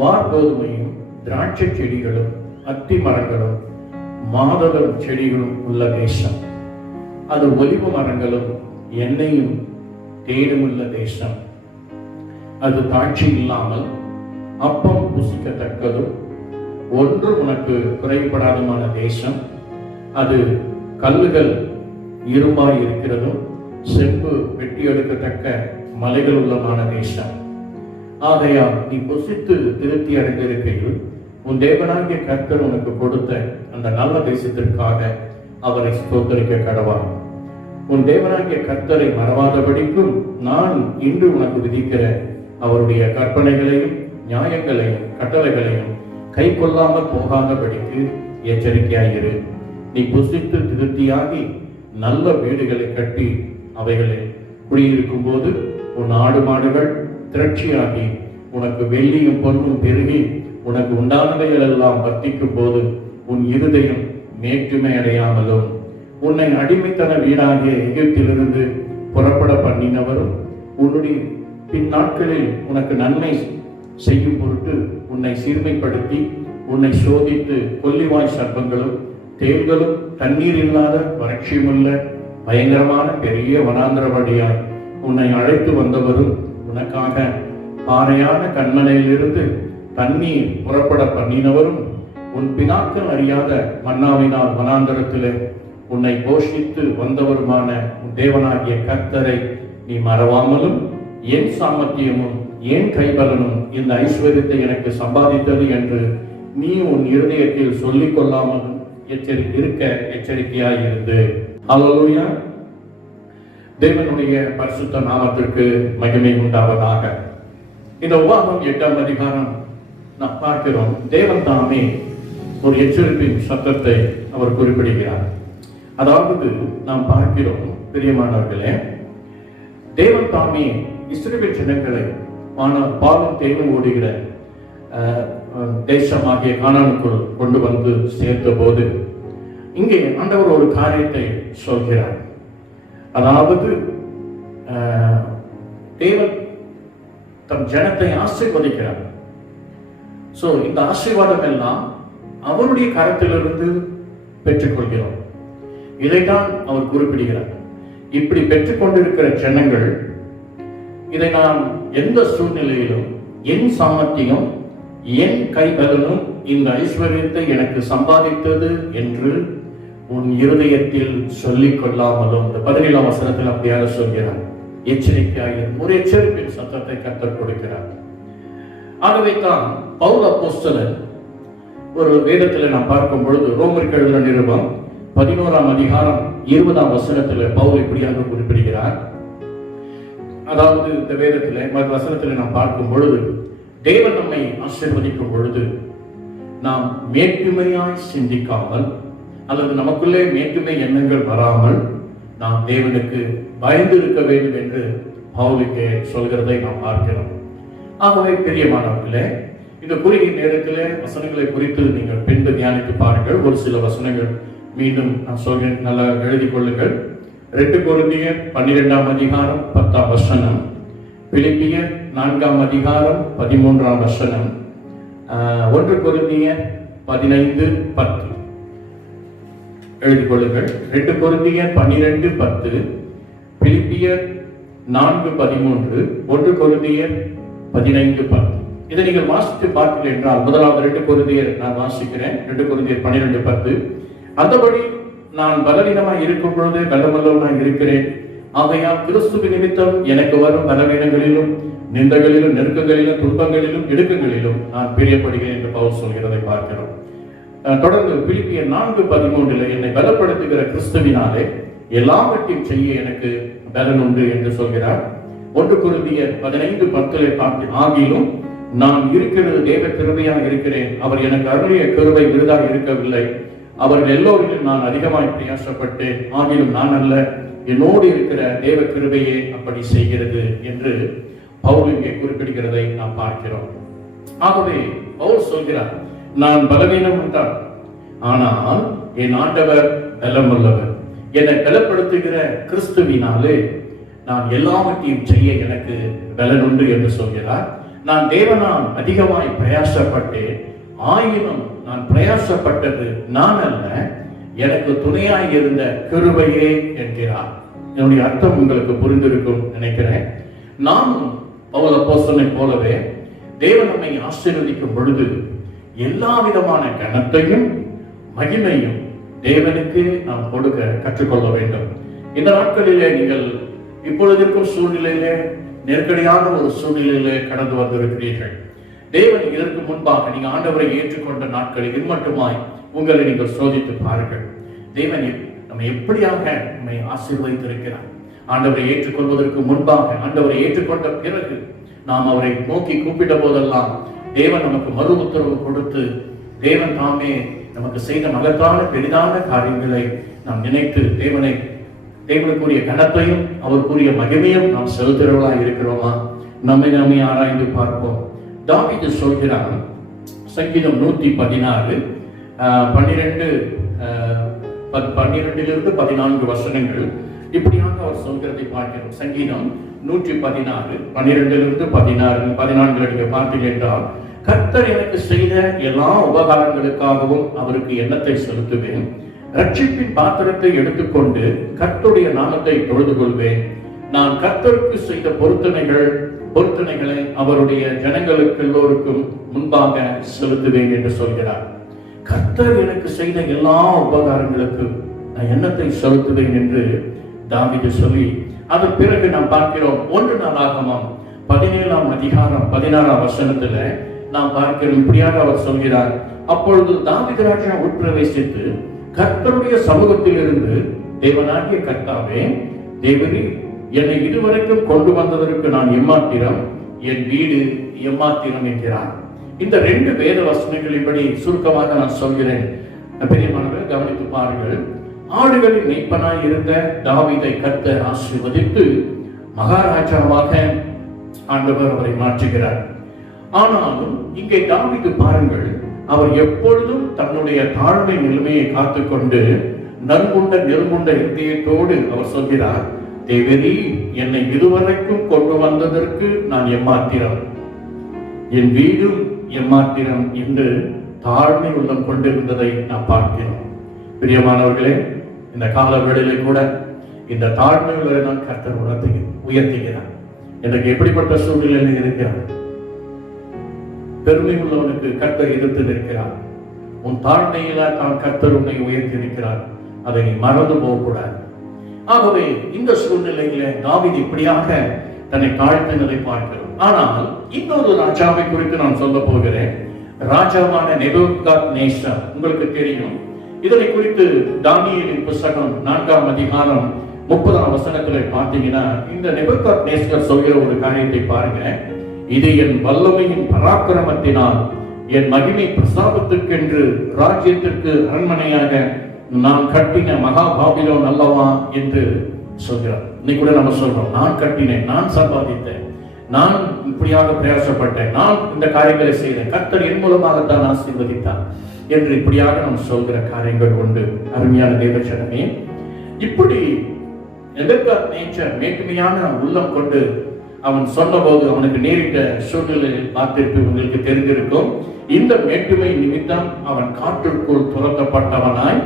வார்கோதுமையும் திராட்சை செடிகளும் அத்தி மரங்களும் மாதளம் செடிகளும் உள்ள தேசம். அது ஒலிவு மரங்களும் எண்ணெயும் தேனும் உள்ள தேசம். அது தாட்சி இல்லாமல் அப்பம் புசிக்கத்தக்கதும் ஒன்று உனக்கு குறைபடாதமான தேசம். அது கல்லுகள் இரும்பாய் இருக்கிறதும் செம்பு வெட்டி எடுக்கத்தக்க மலைகள் உள்ளமான தேசம். ஆகையால் நீ புசித்து திருப்தி அடைந்திருக்கையில் உன் தேவனாகிய கர்த்தர் உனக்கு கொடுத்த அந்த நல்ல தேசத்திற்காக அவரை ஸ்தோத்தரிக்க கடவாய். உன் தேவனாகிய கர்த்தரை மறவாதபடிக்கும் நான் இன்று உனக்கு விதிக்கிற அவருடைய கற்பனைகளையும் நியாயங்களையும் கட்டளைகளையும் கை கொள்ளாமல் போகாதபடிக்கு எச்சரிக்கையாயிரு. நீ புசித்து திருப்தியாகி நல்ல வீடுகளை கட்டி அவைகளில் குடியிருக்கும் போது உன் ஆடு மாடுகள் திரட்சியாகி உனக்கு வெள்ளியும் பொன்னும் பெருகி உனக்கு உண்டானவைகள் எல்லாம் வர்த்திக்கும் போது உன் இருதயம் மேற்றுமை அடையாமலும் உன்னை அடிமைத்தன வீடாகிய எகிப்திலிருந்து புறப்பட பண்ணினவரும் உன்னுடைய பின்னாட்களில் உனக்கு நன்மை செய்யும் பொருட்டு உன்னை சீர்மைப்படுத்தி உன்னை சோதித்து கொல்லிவாய் சர்ப்பங்களும் தேள்களும் தண்ணீர் இல்லாத வறட்சியுமுள்ள பயங்கரமான பெரிய வனாந்திரவழியாய் உன்னை அழைத்து வந்தவரும் உனக்காக பாறையான கண்மலையிலிருந்து தண்ணீர் புறப்பட பண்ணினவரும் உன் பினாக்கள் அறியாத மன்னாவினால் வனாந்தரத்திலே உன்னை போஷித்து வந்தவருமான உன் தேவனாகிய கர்த்தரை நீ மறவாமலும் என் சாமர்த்தியமும் என் கைபலனும் இந்த ஐஸ்வர்யத்தை எனக்கு சம்பாதித்தது என்று நீ உன் இருதயத்தில் சொல்லிக் கொள்ளாமலும் எச்சரிக்கையாயிருந்து. அல்லேலூயா. தேவனுடைய பரிசுத்த நாமத்திற்கு மகிமை உண்டாவதாக. இந்த உபாகமம் 8ஆம் அதிகாரம் நாம் பார்க்கிறோம். தேவன் தாமே ஒரு எச்சரிப்பின் சத்தத்தை அவர் குறிப்பிடுகிறார். அதாவது நாம் பார்க்கிறோம் பிரியமானவர்களே, தேவன் தாமே இஸ்ரவேல் ஜனங்களை பாலும் தேனும் ஓடுகிற தேசமாகிய கானானுக்குள் கொண்டு வந்து சேர்த்த போது இங்கே ஆண்டவர் ஒரு காரியத்தை சொல்கிறார். அதாவது தேவன் தம் ஜனத்தை ஆசீர்வதிக்கிறார். சோ இந்த ஆசீர்வாதம் எல்லாம் அவருடைய கரத்திலிருந்து பெற்றுக்கொள்கிறோம். இதைத்தான் அவர் குறிப்பிடுகிறார். இப்படி பெற்றுக்கொண்டிருக்கிற ஜனங்கள் இதை நான் எந்த சூழ்நிலையிலும் என் சாமர்த்தியம் என் கைபலனும் இந்த ஐஸ்வர்யத்தை எனக்கு சம்பாதித்தது என்று உன் இருதயத்தில் சொல்லிக் கொள்ளாமலும். இந்த 17ஆம் வசனத்தில் அப்படியாக சொல்கிறார். எச்சரிக்கையாக ஒரு எச்சரிப்பின் சத்தத்தை கர்த்தர் கொடுக்கிறார். ஆகவே தான் பவுல் அப்போஸ்தலன் ஒரு வேதத்தில் நாம் பார்க்கும் பொழுது ரோமருக்கு எழுதின நிருபம் 11ஆம் அதிகாரம் 20ஆம் வசனத்தில் பவுல் இப்படியாக குறிப்பிடுகிறார். அதாவது இந்த வேதத்தில் வசனத்தில் நாம் பார்க்கும் பொழுது தேவன் நம்மை ஆசீர்வதிக்கும் பொழுது நாம் மேட்டுமையாய் சிந்திக்காமல் அல்லது நமக்குள்ளே மேட்டுமை எண்ணங்கள் வராமல் நாம் தேவனுக்கு பயந்து இருக்க வேண்டும் என்று பவுலுக்கு சொல்கிறதை நாம் பார்க்கிறோம். ஆகவே பிரியமானவர்களே, இந்த குறுகிய நேரத்திலே வசனங்களை குறித்து நீங்கள் பின்பு தியானித்து பாருங்கள். ஒரு சில வசனங்கள் மீண்டும் நான் சொல்கிறேன், நல்லா எழுதி கொள்ளுங்கள். 2 கொரிந்தியர் 12ஆம் அதிகாரம் 10ஆம் வசனம், பிலிப்பியர் 4ஆம் அதிகாரம் 13ஆம் வசனம், 1 கொரிந்தியர் 15:10 எழுதி கொள்ளுங்கள். 2 கொரிந்தியர் 12:10, பிலிப்பியர் 4:13, 1 கொரிந்தியர் 15:10. இதை நீங்கள் வாசித்து பார்த்தீர்கள் என்றால் முதலாவது 2 கொரிந்தியர் நான் வாசிக்கிறேன். 2 கொரிந்தியர் 12:10. அந்தபடி நான் பலவீனமாய் இருக்கும் பொழுது பலவல்லவனாய் இருக்கிறேன். ஆகையால் கிறிஸ்துவின் நிமித்தம் எனக்கு வரும் பலவீனங்களிலும் நிந்தகளிலும் நெருக்கங்களிலும் துன்பங்களிலும் இடுக்கங்களிலும் நான் பிரியப்படுகிறேன் என்று பவுல் சொல்கிறதை பார்க்கிறோம். தொடர்ந்து பிலிப்பியர் 4:13 என்னை பலப்படுத்துகிற கிறிஸ்துவினாலே எல்லாவற்றையும் செய்ய எனக்கு பலன் உண்டு என்று சொல்கிறார். 1 கொரிந்தியர் 15:10 ஆகிலும் நான் இருக்கிறது தேவ கிருபையாக இருக்கிறேன். அவர் எனக்கு அருளிய கிருபை விருதாக இருக்கவில்லை. அவர்கள் எல்லோரிலும் நான் அதிகமாய் பிரயாசப்பட்டேன். ஆகிலும் நான் அல்ல, என்னோடு இருக்கிற தேவ கிருபையே அப்படி செய்கிறது என்று பவுல் இங்கே குறிப்பிடுகிறதை நாம் பார்க்கிறோம். ஆகவே பவுல் சொல்கிறார், நான் பலவீனம் உண்டான், ஆனால் என் ஆண்டவர் பலம் உள்ளவர். என்னை பலப்படுத்துகிற கிறிஸ்துவினாலே நான் எல்லாவற்றையும் செய்ய எனக்கு பலன் உண்டு என்று சொல்கிறார். நான் தேவனால் அதிகமாய் பிரயாசப்பட்டேன். ஆயினும் நான் பிரயாசப்பட்டது நான் அல்ல, எனக்கு துணையாய் இருந்த கிருபையே என்கிறார். என்னுடைய அர்த்தம் உங்களுக்கு புரிந்திருக்கும் நினைக்கிறேன். நானும் பவுல் அப்போஸ்தலனைப் போலவே தேவன் நம்மை ஆசீர்வதிக்கும் பொழுது எல்லா விதமான கனத்தையும் மகிமையும் தேவனுக்கு நாம் கொடுக்க கற்றுக்கொள்ள வேண்டும். இந்த நாட்களிலே நீங்கள் இப்பொழுது இருக்கும் சூழ்நிலையிலே நெருக்கடியான ஒரு சூழ்நிலையிலே கடந்து வந்திருக்கிறீர்கள். தேவன் இதற்கு முன்பாக நீங்க ஆண்டவரை ஏற்றுக்கொண்ட நாட்களில் இன்மட்டுமாய் உங்களை நீங்கள் சோதித்து பாருங்கள். தேவன் நம்ம எப்படியாக நம்மை ஆசீர்வதித்திருக்கிறார். ஆண்டவரை ஏற்றுக்கொள்வதற்கு முன்பாக, ஆண்டவரை ஏற்றுக்கொண்ட பிறகு நாம் அவரை நோக்கி கூப்பிட்ட போதெல்லாம் தேவன் நமக்கு மறு உத்தரவு கொடுத்து தேவன் தாமே நமக்கு செய்த மகத்தான பெரிதான காரியங்களை நாம் நினைத்து தேவனுக்குரிய கனத்தையும் அவருக்குரிய மகிமையும் நாம் செலுத்துகிறவர்களா இருக்கிறோமா? நம்மை ஆராய்ந்து பார்ப்போம். தாவீது சொல்கிறான், சங்கீதம் 116 12 14 வசனங்கள் இப்படியாக அவர் சொல்கிறதை பார்க்கிறோம். சங்கீதம் 116 12 14 பார்த்தீர்கள் என்றால், கர்த்தர் எனக்கு செய்த எல்லா உபகாரங்களுக்காகவும் அவருக்கு எண்ணத்தை செலுத்துவேன். ரட்சிப்பின் பாத்திரத்தை எடுத்துக்கொண்டு கர்த்தருடைய நாமத்தை தொழுது கொள்வேன். நான் கர்த்தருக்கு செய்த பொருத்தனைகளை அவருடைய ஜனங்களுக்கு எல்லோருக்கும் முன்பாக செலுத்துவேன் என்று சொல்கிறார். கர்த்தர் எனக்கு செய்த எல்லா உபகாரங்களுக்கு நான் எண்ணத்தை செலுத்துவேன் என்று தாவீது சொல்லி, அதன் பிறகு நாம் பார்க்கிறோம் 1 நாளாகமம் 17ஆம் அதிகாரம் 16ஆம் வசனத்துல நாம் பார்க்கிறோம். இப்படியாக அவர் சொல்கிறார், அப்பொழுது தாவீது ராஜா உட்பிரவேசித்து கர்த்தருடைய சமூகத்தில் இருந்து, தேவனாகிய கர்த்தாவே, தேவரீர் என்னை இதுவரைக்கும் கொண்டு வந்ததற்கு நான் எம்மாத்திரம், என் வீடு எம்மாத்திரம் என்கிறார். இந்த 2 வேத வசனங்களின்படி சுருக்கமாக நான் சொல்கிறேன். பெரியமானவர்கள் கவனித்து பாருங்கள். ஆடுகளின் மேய்ப்பனாய் இருந்த தாவீதை கர்த்தர் ஆசீர்வதித்து மகாராஜாவாக ஆண்டவர் அவரை மாற்றுகிறார். ஆனாலும் இங்கே தாவீது பாருங்கள், அவர் எப்பொழுதும் தன்னுடைய தாழ்மை நிலைமையை காத்துக்கொண்டு நற்குண்ட நெருங்குண்ட இதயத்தோடு அவர் சொல்கிறார், தேவரீ என்னை இதுவரைக்கும் கொண்டு வந்ததற்கு நான் எம்மாத்திரம், என் வீடும் எம்மாத்திரம் என்று தாழ்மை உள்ளம் கொண்டிருந்ததை நாம் பார்க்கிறோம். பிரியமானவர்களே, இந்த கால வேளையிலே கூட இந்த தாழ்மை உள்ளதை நான் கர்த்தர் உயர்த்துகிறார். எனக்கு எப்படிப்பட்ட சூழ்நிலையில் இருக்கிறார்? பெருமை உள்ளவனுக்கு கர்த்தர் எதிர்த்து நிற்கிறார். உன் தாழ்மையில தான் கர்த்தர் உன்னை உயர்த்தி இருக்கிறார். அதை நீ மறந்து போகக்கூடாது. ஆகவே இந்த சூழ்நிலையில தாவீது இப்படியாக தன்னை தாழ்த்தினதை பார்க்கிறோம். ஆனால் இன்னொரு ராஜாவை குறித்து நான் சொல்ல போகிறேன். ராஜாவான நேபுகாத்நேசர், உங்களுக்கு தெரியும். இதனை குறித்து தானியேலின் புத்தகம் 4ஆம் அதிகாரம் 30ஆம் வசனத்துல பார்த்தீங்கன்னா, இந்த நேபுகாத்நேசர் சொல்கிற ஒரு காரியத்தை பாருங்க. இது என் வல்லமையின் பராக்கிரமத்தினால் என் மகிமை பிரசாபத்திற்கென்று ராஜ்யத்திற்கு அரண்மனையாக நான் கட்டின மகா பாபிலோன் அல்லவா என்று சொல்கிறார். இன்னைக்கு கூட நம்ம சொல்றோம், நான் கட்டினேன், நான் சம்பாதித்தேன், நான் இப்படியாக பிரயாசப்பட்டேன், நான் இந்த காரியங்களை செய்தேன், கர்த்தர் என் மூலமாகத்தான் ஆசீர்வதித்தார் என்று இப்படியாக நாம் சொல்கிற காரியங்கள் உண்டு. அருமையான தேவச்சனமே, இப்படி நேபுகாத்நேசர் மேட்டுமையான உள்ளம் கொண்டு அவன் சொன்னபோது அவனுக்கு நேரிட்ட சூழ்நிலையில் பார்த்திருப்பு உங்களுக்கு தெரிந்திருக்கும். இந்த மேட்டுமை நிமித்தம் அவன் காற்றுக்குள் துரத்தப்பட்டவனாய்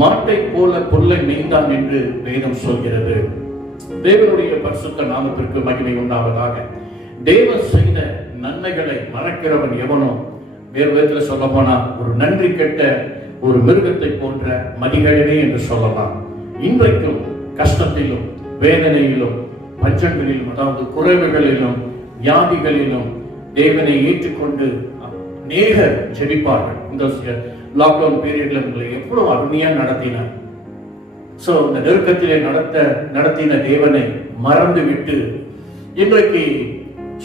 மாட்டை போல புல்லை மேய்ந்தான் என்று வேதம் சொல்கிறது. தேவனுடைய பரிசுத்த நாமத்திற்கு மகிமை உண்டாவதாக. தேவன் செய்த நன்மைகளை மறக்கிறவன் எவனோ, வேறு விதத்தில் சொல்ல போனா ஒரு நன்றி கெட்ட ஒரு மிருகத்தை போன்ற மதிகழவே என்று சொல்லலாம். இன்றைக்கும் கஷ்டத்திலும் வேதனையிலும் பஞ்சங்களிலும், அதாவது குறைவுகளிலும் வியாதிகளிலும் தேவனை ஏற்றுக்கொண்டு அநேக ஜெபிப்பார்கள். இந்த லாக்டவுன் பீரியட்ல உங்களை எவ்வளவு அருமையா நடத்தினார். சோ இந்த நெருக்கத்திலே நடத்தின தேவனை மறந்து விட்டு இன்றைக்கு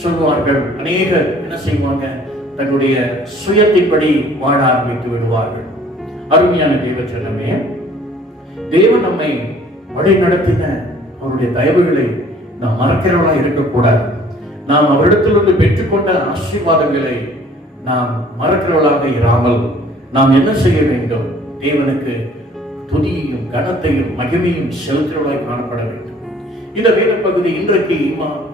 சொல்வார்கள். அநேகர் என்ன செய்வாங்க, தன்னுடைய சுயத்தின்படி வாழ ஆரம்பித்து விடுவார்கள். அருமையான தேவ ஜனமே, தேவன் நம்மை வழி நடத்தின அவருடைய தயவுகளை நாம் மறக்கிறவர்களாக இருக்கக்கூடாது. நாம் அவரிடத்திலிருந்து பெற்றுக்கொண்ட ஆசீர்வாதங்களை நாம் மறக்கிறவர்களாக இராமல் நாம் என்ன செய்ய வேண்டும்? தேவனுக்கு துதியையும் கனத்தையும் மகிமையும் செலுத்துவதாய் காணப்பட வேண்டும். இந்த வேத பகுதி இன்றைக்கு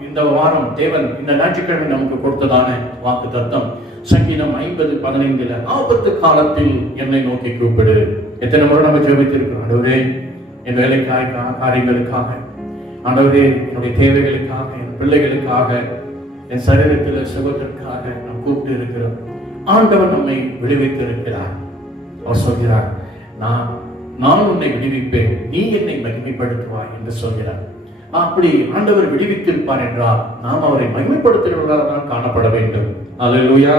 இந்த வாரம் தேவன் இந்த ஞாயிற்றுக்கிழமை நமக்கு கொடுத்ததான வாக்கு தத்தம் சங்கீதம் 50:15 ஆபத்து காலத்தில் என்னை நோக்கி கூப்பிடு. எத்தனை முறை நம்ம ஜெபித்திருக்கிறோம், ஆண்டவரே என் வேலைக்காக, காரியங்களுக்காக, ஆண்டவரே என்னுடைய தேவைகளுக்காக, என் பிள்ளைகளுக்காக, என் சரீரத்தில் சுகத்திற்காக நாம் கூப்பிட்டு இருக்கிறோம். ஆண்டவன் நம்மை விடுவித்து இருக்கிறார். அவர் சொல்கிறார், நான் உன்னை விடுவிப்பேன், நீ என்னை மகிமைப்படுத்துவாய் என்று சொல்கிறார். அப்படி ஆண்டவர் விடுவித்திருப்பார் என்றால் நாம் அவரை மகிமைப்படுத்துகிறவர்களாக தான் காணப்பட வேண்டும். அல்லேலூயா.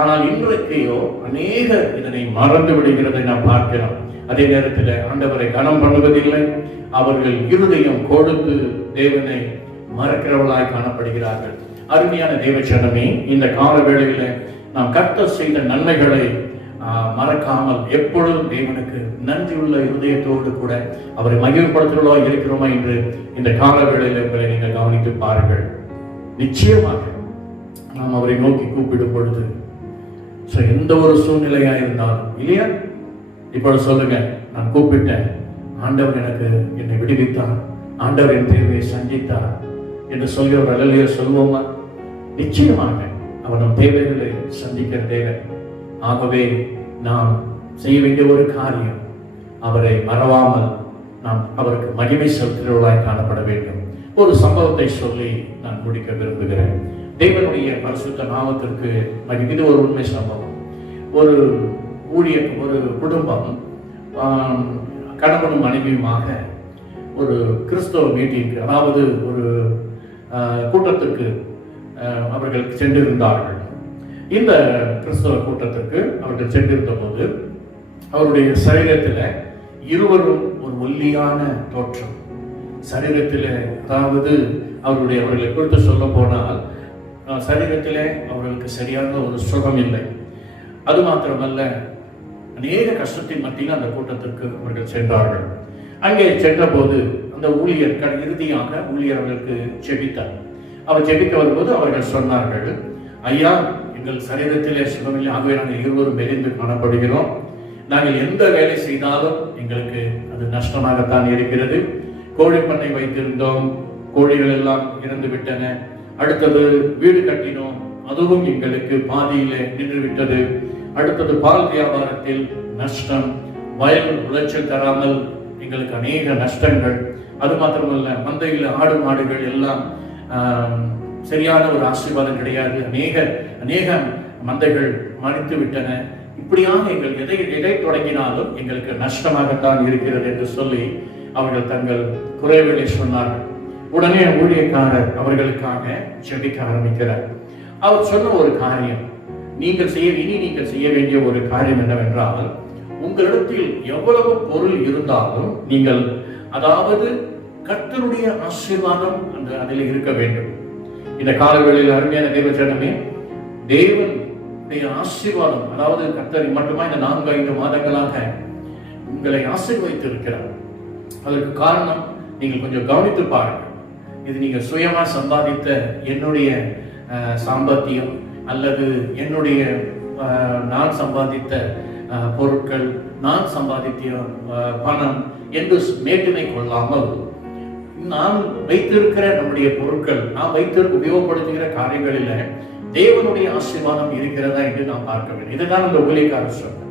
ஆனால் இன்றைக்கையோ அநேகர் இதனை மறந்து விடுகிறதை நாம் பார்க்கிறோம். அதே நேரத்தில் ஆண்டவரை கனம் பண்ணுவதில்லை. அவர்கள் இருதயம் கொடுத்து தேவனை மறக்கிறவர்களாய் காணப்படுகிறார்கள். அருமையான தேவச்சனமே, இந்த கால வேளையில நாம் கர்த்தர் செய்த நன்மைகளை மறக்காமல் எப்பொழுதும் தேவனுக்கு நன்றியுள்ள இருதயத்தோடு கூட அவரை மகிழ்ப்படுத்துகிறோமா இருக்கிறோமா என்று இந்த கால வேளையில உங்களை நீங்கள் கவனித்து பாருங்கள். நிச்சயமாக நாம் அவரை நோக்கி கூப்பிடும் பொழுது எந்த ஒரு சூழ்நிலையா இருந்தாலும், இல்லையா, இப்பொழுது சொல்லுங்க, நான் கூப்பிட்டேன், ஆண்டவர் எனக்கு என்னை விடுவித்தார், ஆண்டவர் என் தேவையை சந்தித்தார் என்று சொல்லி ஒரு அல்லையா சொல்வோமா? நிச்சயமாக அவர் நம் தேவைகளை சந்திக்கிற தேவை. ஆகவே நாம் செய்ய வேண்டிய ஒரு காரியம், அவரை மறவாமல் நாம் அவருக்கு மகிமை செலுத்துகிறவர்களாய் காணப்பட வேண்டும். ஒரு சம்பவத்தை சொல்லி நான் முடிக்க விரும்புகிறேன். தேவனுடைய பரிசுத்த நாமத்திற்கு இது ஒரு உண்மை சம்பவம். ஒரு குடும்பம் கணவனும் மனைவியுமாக ஒரு கிறிஸ்தவ மீட்டிங்கு, அதாவது ஒரு கூட்டத்திற்கு அவர்கள் சென்றிருந்தார்கள். இந்த கிறிஸ்தவ கூட்டத்திற்கு அவர்கள் சென்றிருந்த போது அவருடைய சரீரத்தில் இருவரும் ஒரு ஒல்லியான தோற்றம். சரீரத்தில், அதாவது அவர்களை குறித்து சொல்ல போனால் சரீரத்தில் அவர்களுக்கு சரியான ஒரு சுகம் இல்லை. அது மாத்திரமல்ல, அநேக கஷ்டத்தின் மத்தியில் அந்த கூட்டத்திற்கு அவர்கள் சென்றார்கள். அங்கே சென்ற போது அந்த ஊழியர் இறுதியாக அவர்களுக்கு ஜெபித்தார். அவர் ஜெபிக்க வரும்போது அவர்கள் சொன்னார்கள், ஐயா, எங்கள் சரீரத்திலே சுகமில்லை, ஆகவே நாங்கள் இருவரும் மெலிந்து காணப்படுகிறோம். நாங்கள் எந்த வேலை செய்தாலும் எங்களுக்கு அது நஷ்டமாகத்தான் இருக்கிறது. கோழி பண்ணை வைத்திருந்தோம், கோழிகள் எல்லாம் இறந்து விட்டன. அடுத்தது வீடு கட்டினோம், அதுவும் எங்களுக்கு பாதியிலே நின்று விட்டது. அடுத்தது பால் வியாபாரத்தில் நஷ்டம், வயல் விளைச்சல் தராமல் எங்களுக்கு அநேக நஷ்டங்கள். அது மாத்திரமல்ல, மந்தையில் ஆடு மாடுகள் எல்லாம் சரியான ஒரு ஆசீர்வாதம் கிடையாது. அநேக மந்தைகள் மறித்து விட்டன. இப்படியாக எங்கள் எதை தொடங்கினாலும் எங்களுக்கு நஷ்டமாகத்தான் இருக்கிறது என்று சொல்லி அவர்கள் தங்கள் குறைகளை சொன்னார்கள். உடனே ஊழியக்காரர் அவர்களுக்காக ஜெபிக்க ஆரம்பிக்கிறார். அவர் சொன்ன ஒரு காரியம், நீங்கள் செய்ய வேண்டிய ஒரு காரியம் என்னவென்றால், உங்களிடத்தில் எவ்வளவு பொருள் இருந்தாலும் நீங்கள், அதாவது கர்த்தருடைய ஆசீர்வாதம் அதில் இருக்க வேண்டும். இந்த காலவேளையில் அருமையான தேவச்சனமே, தேவனுடைய ஆசீர்வாதம், அதாவது கர்த்தர் மட்டுமா இந்த 4-5 மாதங்களாக உங்களை ஆசீர்வதித்து இருக்கிறார். அதற்கு காரணம் நீங்கள் கொஞ்சம் கவனித்து பாருங்கள். இது நீங்கள் சுயமா சம்பாதித்த என்னுடைய சாம்பத்தியம் அல்லது என்னுடைய நான் சம்பாதித்த பொருட்கள், நான் சம்பாதித்த பணம் என்று மேட்டினை கொள்ளாமல், நாம் வைத்திருக்கிற நம்முடைய பொருட்கள், நாம் உபயோகப்படுத்துகிற காரியங்களில் தேவனுடைய ஆசீர்வாதம் இருக்கிறதா என்று நாம் பார்க்க வேண்டும். இதுதான் அந்த ஊழியக்காரர் சொன்னார்.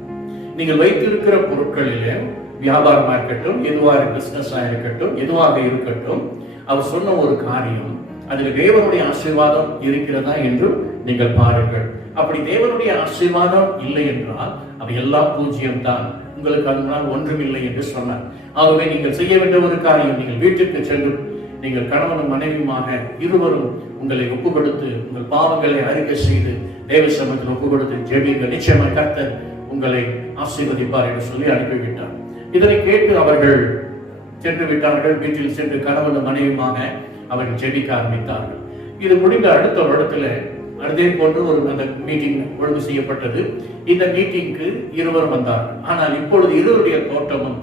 நீங்கள் வைத்திருக்கிற பொருட்களிலே, வியாபாரமாக இருக்கட்டும், எதுவாக பிசினஸா இருக்கட்டும், எதுவாக இருக்கட்டும், அவர் சொன்ன ஒரு காரியம், அதில் தேவனுடைய ஆசீர்வாதம் இருக்கிறதா என்று நீங்கள் பாருங்கள். அப்படி தேவனுடைய ஆசீர்வாதம் இல்லை என்றால் அவை எல்லாம் பூஜ்யம் தான், உங்களுக்கு அதனால் ஒன்றுமில்லை என்று சொன்னார். ஆகவே நீங்கள் செய்ய வேண்டிய ஒரு காரியம், நீங்கள் வீட்டிற்கு சென்று நீங்கள் கணவனும் மனைவியுமாக இருவரும் உங்களை ஒப்புக் கொடுத்து உங்கள் பாவங்களை அறிக்கை செய்து தேவ சமூகத்தில் ஒப்புக் கொடுத்து ஜெபிங்கள். நிச்சயமாக கர்த்தர் உங்களை ஆசீர்வதிப்பார் என்று சொல்லி அனுப்பிவிட்டார். இதனை கேட்டு அவர்கள் சென்று விட்டார்கள். வீட்டில் சென்று கணவனும் மனைவியுமாக அவர்கள் ஜெபிக்க ஆரம்பித்தார்கள். இது முடிந்த அடுத்த வருடத்தில் அதே போன்று ஒரு அந்த மீட்டிங் ஒழுங்கு செய்யப்பட்டது. இந்த மீட்டிங்க்கு இருவர் வந்தார்கள். ஆனால் இப்பொழுது இருவருடைய தோற்றமும்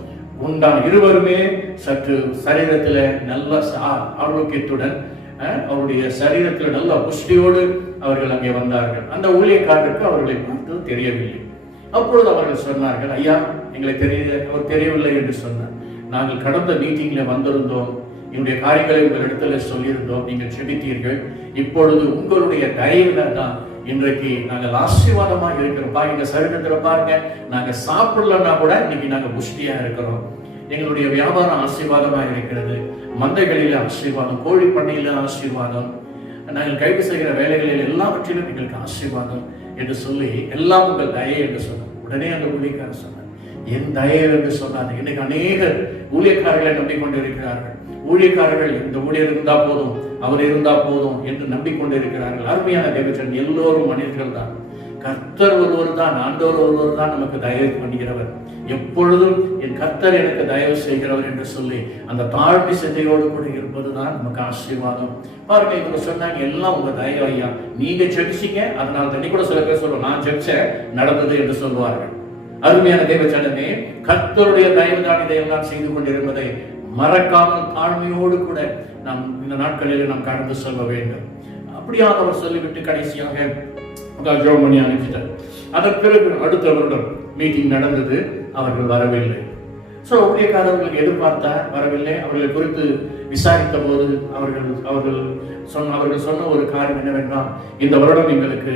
உண்டான, இருவருமே சற்று சரீரத்தில் நல்ல ஆரோக்கியத்துடன் அவருடைய சரீரத்தில் நல்ல புஷ்டியோடு அவர்கள் அங்கே வந்தார்கள். அந்த ஊழியக்காரருக்கு அவர்களை பார்த்து தெரியவில்லை. அப்பொழுது அவர்கள் சொன்னார்கள், ஐயா எங்களை அவர் தெரியவில்லை என்று சொன்னார். நாங்கள் கடந்த மீட்டிங்ல வந்திருந்தோம், என்னுடைய காரியங்களை உங்களிடத்துல சொல்லியிருந்தோம், நீங்கள் செபித்தீர்கள். இப்பொழுது உங்களுடைய தயவுல தான் இன்றைக்கு நாங்கள் ஆசீர்வாதமாக இருக்கிறோம். எங்க சரீரத்துல பாருங்க, நாங்க சாப்பிடலன்னா கூட இன்னைக்கு நாங்க புஷ்டியா இருக்கிறோம். எங்களுடைய வியாபாரம் ஆசீர்வாதமாக இருக்கிறது, மந்தைகளில ஆசீர்வாதம், கோழி பண்ணையில ஆசீர்வாதம், நாங்கள் கைது செய்கிற வேலைகளில் எல்லாவற்றிலும் எங்களுக்கு ஆசீர்வாதம் என்று சொல்லி எல்லாம் உங்கள் தயை என்று சொன்னார். உடனே அந்த ஊழியக்காரர் சொன்னார், என் தயை என்று சொன்னார். இன்னைக்கு அநேகர் ஊழியக்காரர்களை நம்பிக்கொண்டு இருக்கிறார்கள். ஊழியக்காரர்கள் இந்த ஊழியர் இருந்தா போதும், அவர் இருந்தா போதும் என்று நம்பிக்கொண்டு இருக்கிறார்கள். அருமையான தேவச்சன், எல்லோரும் மனிதர்கள் தான். கர்த்தர் ஒருவர் தான், ஆண்டவர் ஒருவர் தான் நமக்கு தயவு பண்ணுகிறவர். எப்பொழுதும் என் கர்த்தர் எனக்கு தயவு செய்கிறவர் என்று சொல்லி அந்த தாழ்மை சிந்தையோடு கூட இருப்பதுதான் நமக்கு ஆசீர்வாதம். பாருங்க, இவங்க சொன்னாங்க, எல்லாம் உங்க தயவு ஐயா, நீங்க ஜெபிச்சீங்க, அதனால தண்ணி கூட சில பேர் சொல்லுவோம், நான் ஜெபிச்சேன் நடந்தது என்று சொல்வார்கள். அருமையான தேவச்சனமே, கர்த்தருடைய தயவு தான் இதையெல்லாம் செய்து கொண்டிருப்பதை மறக்காமல் தாழ்மையோடு கூட நாம் இந்த நாட்களில் நாம் கடந்து செல்ல வேண்டும். அப்படியாக அவர் சொல்லிவிட்டு கடைசியாக ஜெபம் பண்ணி அனுப்பிட்டார். அதன் பிறகு அடுத்த வருடம் மீட்டிங் நடந்தது, அவர்கள் வரவில்லை. ஸோ ஊழியக்காரர்களுக்கு எதிர்பார்த்தார், வரவில்லை. அவர்களை குறித்து விசாரித்த போது அவர்கள் சொன்ன ஒரு காரியம் என்னவென்றால், இந்த வருடம் எங்களுக்கு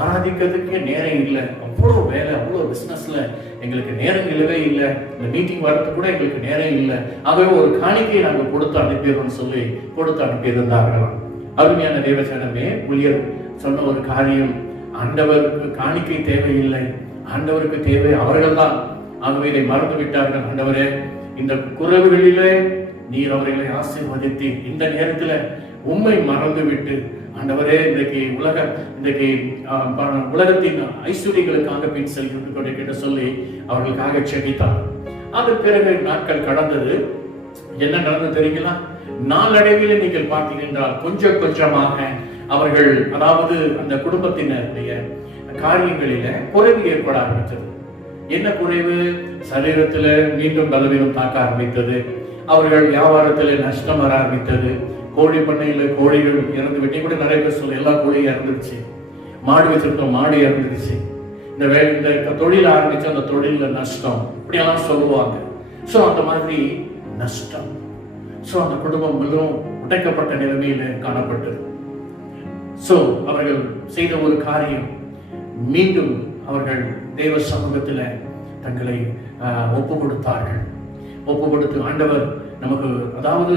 ஆராதிக்கிறதுக்கே நேரம் இல்லை, அவ்வளோ வேலை, அவ்வளோ பிஸ்னஸ்ல எங்களுக்கு நேரம் இல்லவே இல்லை, இந்த மீட்டிங் வரது கூட எங்களுக்கு நேரம் இல்லை, ஆகவே ஒரு காணிக்கையை நாங்கள் கொடுத்து அனுப்பிடுறோம்னு சொல்லி கொடுத்து அனுப்பியிருந்தார்களாம். அருமையான தேவசனமே, ஊழியர் சொன்ன ஒரு காரியம், ஆண்டவருக்கு காணிக்கை தேவையில்லை, ஆண்டவருக்கு தேவை அவர்கள்தான். ஆகவே இதை மறந்து விட்டார்கள். ஆண்டவரே, இந்த குறைவுகளிலே நீர் அவர்களை ஆசீர்வதித்து இந்த நேரத்தில் உண்மை மறந்து விட்டு, ஆண்டவரே இன்றைக்கு உலகத்தின் ஐஸ்வர்யங்களுக்காக பின் செல்கிட்டு கொண்டிருக்கின்ற சொல்லி அவர்களுக்காக செபித்தார். அதன் பிறகு நாட்கள் கடந்தது. என்ன நடந்தது தெரியுங்களா? நாளடைவில் நீங்கள் பார்த்தீங்கன்றால் கொஞ்சம் கொஞ்சமாக அவர்கள், அதாவது அந்த குடும்பத்தினருடைய காரியங்களில குறைவு ஏற்பட ஆரம்பித்தது. என்ன குறைவு? சரீரத்துல மீண்டும் பலவீனம் தாக்க ஆரம்பித்தது. அவர்கள் வியாபாரத்துல நஷ்டம் வர ஆரம்பித்தது. கோழி பண்ணையில கோழிகள் இறந்து விட்டு கூட நிறைய பேர் சொல்ல, எல்லா கோழியும் இறந்துருச்சு. மாடு வச்சிருக்கோம், மாடு இறந்துருச்சு. இந்த தொழில் ஆரம்பிச்சு அந்த தொழில நஷ்டம், இப்படியெல்லாம் சொல்லுவாங்க. ஸோ அந்த மாதிரி நஷ்டம். ஸோ அந்த குடும்பம் மிகவும் உடைக்கப்பட்ட நிலைமையில காணப்பட்டது. ஸோ அவர்கள் செய்த ஒரு காரியம், மீண்டும் அவர்கள் தேவ சமூகத்தில் தங்களை ஒப்பு கொடுத்தார்கள். ஒப்பு கொடுத்து, ஆண்டவர் நமக்கு, அதாவது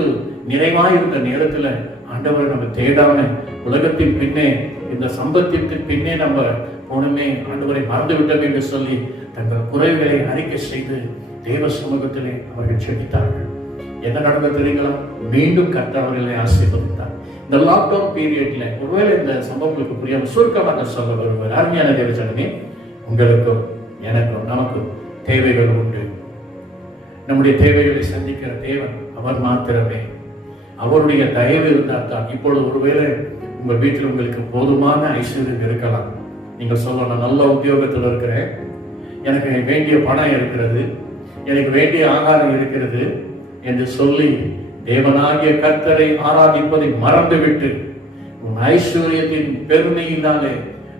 நிறைவாயிருந்த நேரத்தில் ஆண்டவரை நம்ம தேடாம உலகத்தின் பின்னே, இந்த சம்பத்திற்கு பின்னே நம்ம போனமே, ஆண்டவரை மறந்து விட்டோம் என்று சொல்லி தங்கள் குறைவுகளை அறிக்கை செய்து தேவ சமூகத்திலே அவர்கள் செபித்தார்கள். என்ன நடந்தது தெரியுங்களா? மீண்டும் கர்த்தர் அவர்களை ஆசீர்வதித்தார். இந்த லாக்டவுன் பீரியட்ல, ஒருவேளை இந்த சம்பவங்களுக்கு புரியாம சுருக்கமாக சொல்ல வருவார். அருமையான தேவஜனமே, உங்களுக்கும் எனக்கும் நமக்கும் தேவைகள் உண்டு. நம்முடைய தேவைகளை சந்திக்கிற தேவன் அவர் மாத்திரமே. அவருடைய தயவு இருந்தால் தான். இப்பொழுது ஒருவேளை உங்கள் வீட்டில் உங்களுக்கு போதுமான ஐஸ்வர்யம் இருக்கலாம். நீங்கள் சொல்லலாம், நல்ல உத்தியோகத்தில் இருக்கிறேன், எனக்கு வேண்டிய பணம் இருக்கிறது, எனக்கு வேண்டிய ஆகாரம் இருக்கிறது என்று சொல்லி தேவனாகிய கர்த்தரை ஆராதிப்பதை மறந்துவிட்டு உன் ஐஸ்வர்யத்தின் பெருமையினாலே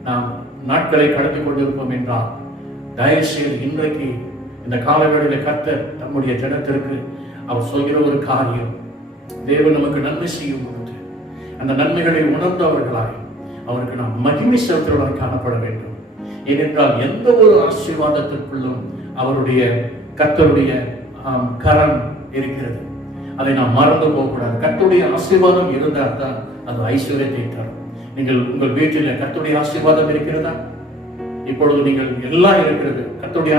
நாம் நாட்களை கடந்து கொண்டிருப்போம் என்றால், தயவுசெய்து இன்றைக்கு இந்த காலங்களில் கர்த்தர் தம்முடைய ஜனத்திற்கு அவர் சொல்கிற ஒரு காரியம், தேவன் நமக்கு நன்மை செய்யும் பொழுது அந்த நன்மைகளை உணர்ந்தவர்களாய் அவருக்கு நாம் மகிமை செலுத்துவதாக காணப்பட வேண்டும். ஏனென்றால் எந்த ஒரு ஆசீர்வாதத்திற்குள்ளும் அவருடைய கர்த்தருடைய கரம் இருக்கிறது. அதை நாம் மறந்து போகக்கூடாது. கர்த்தருடைய ஆசீர்வாதம் இருந்தால் தான் அது ஐஸ்வர்யத்தை தரும். நீங்கள் உங்கள் வீட்டில் கர்த்தருடைய ஆசீர்வாதம் இருக்கிறதா? இப்பொழுது நீங்கள் எல்லாம் இருக்கிறது, கர்த்தருடைய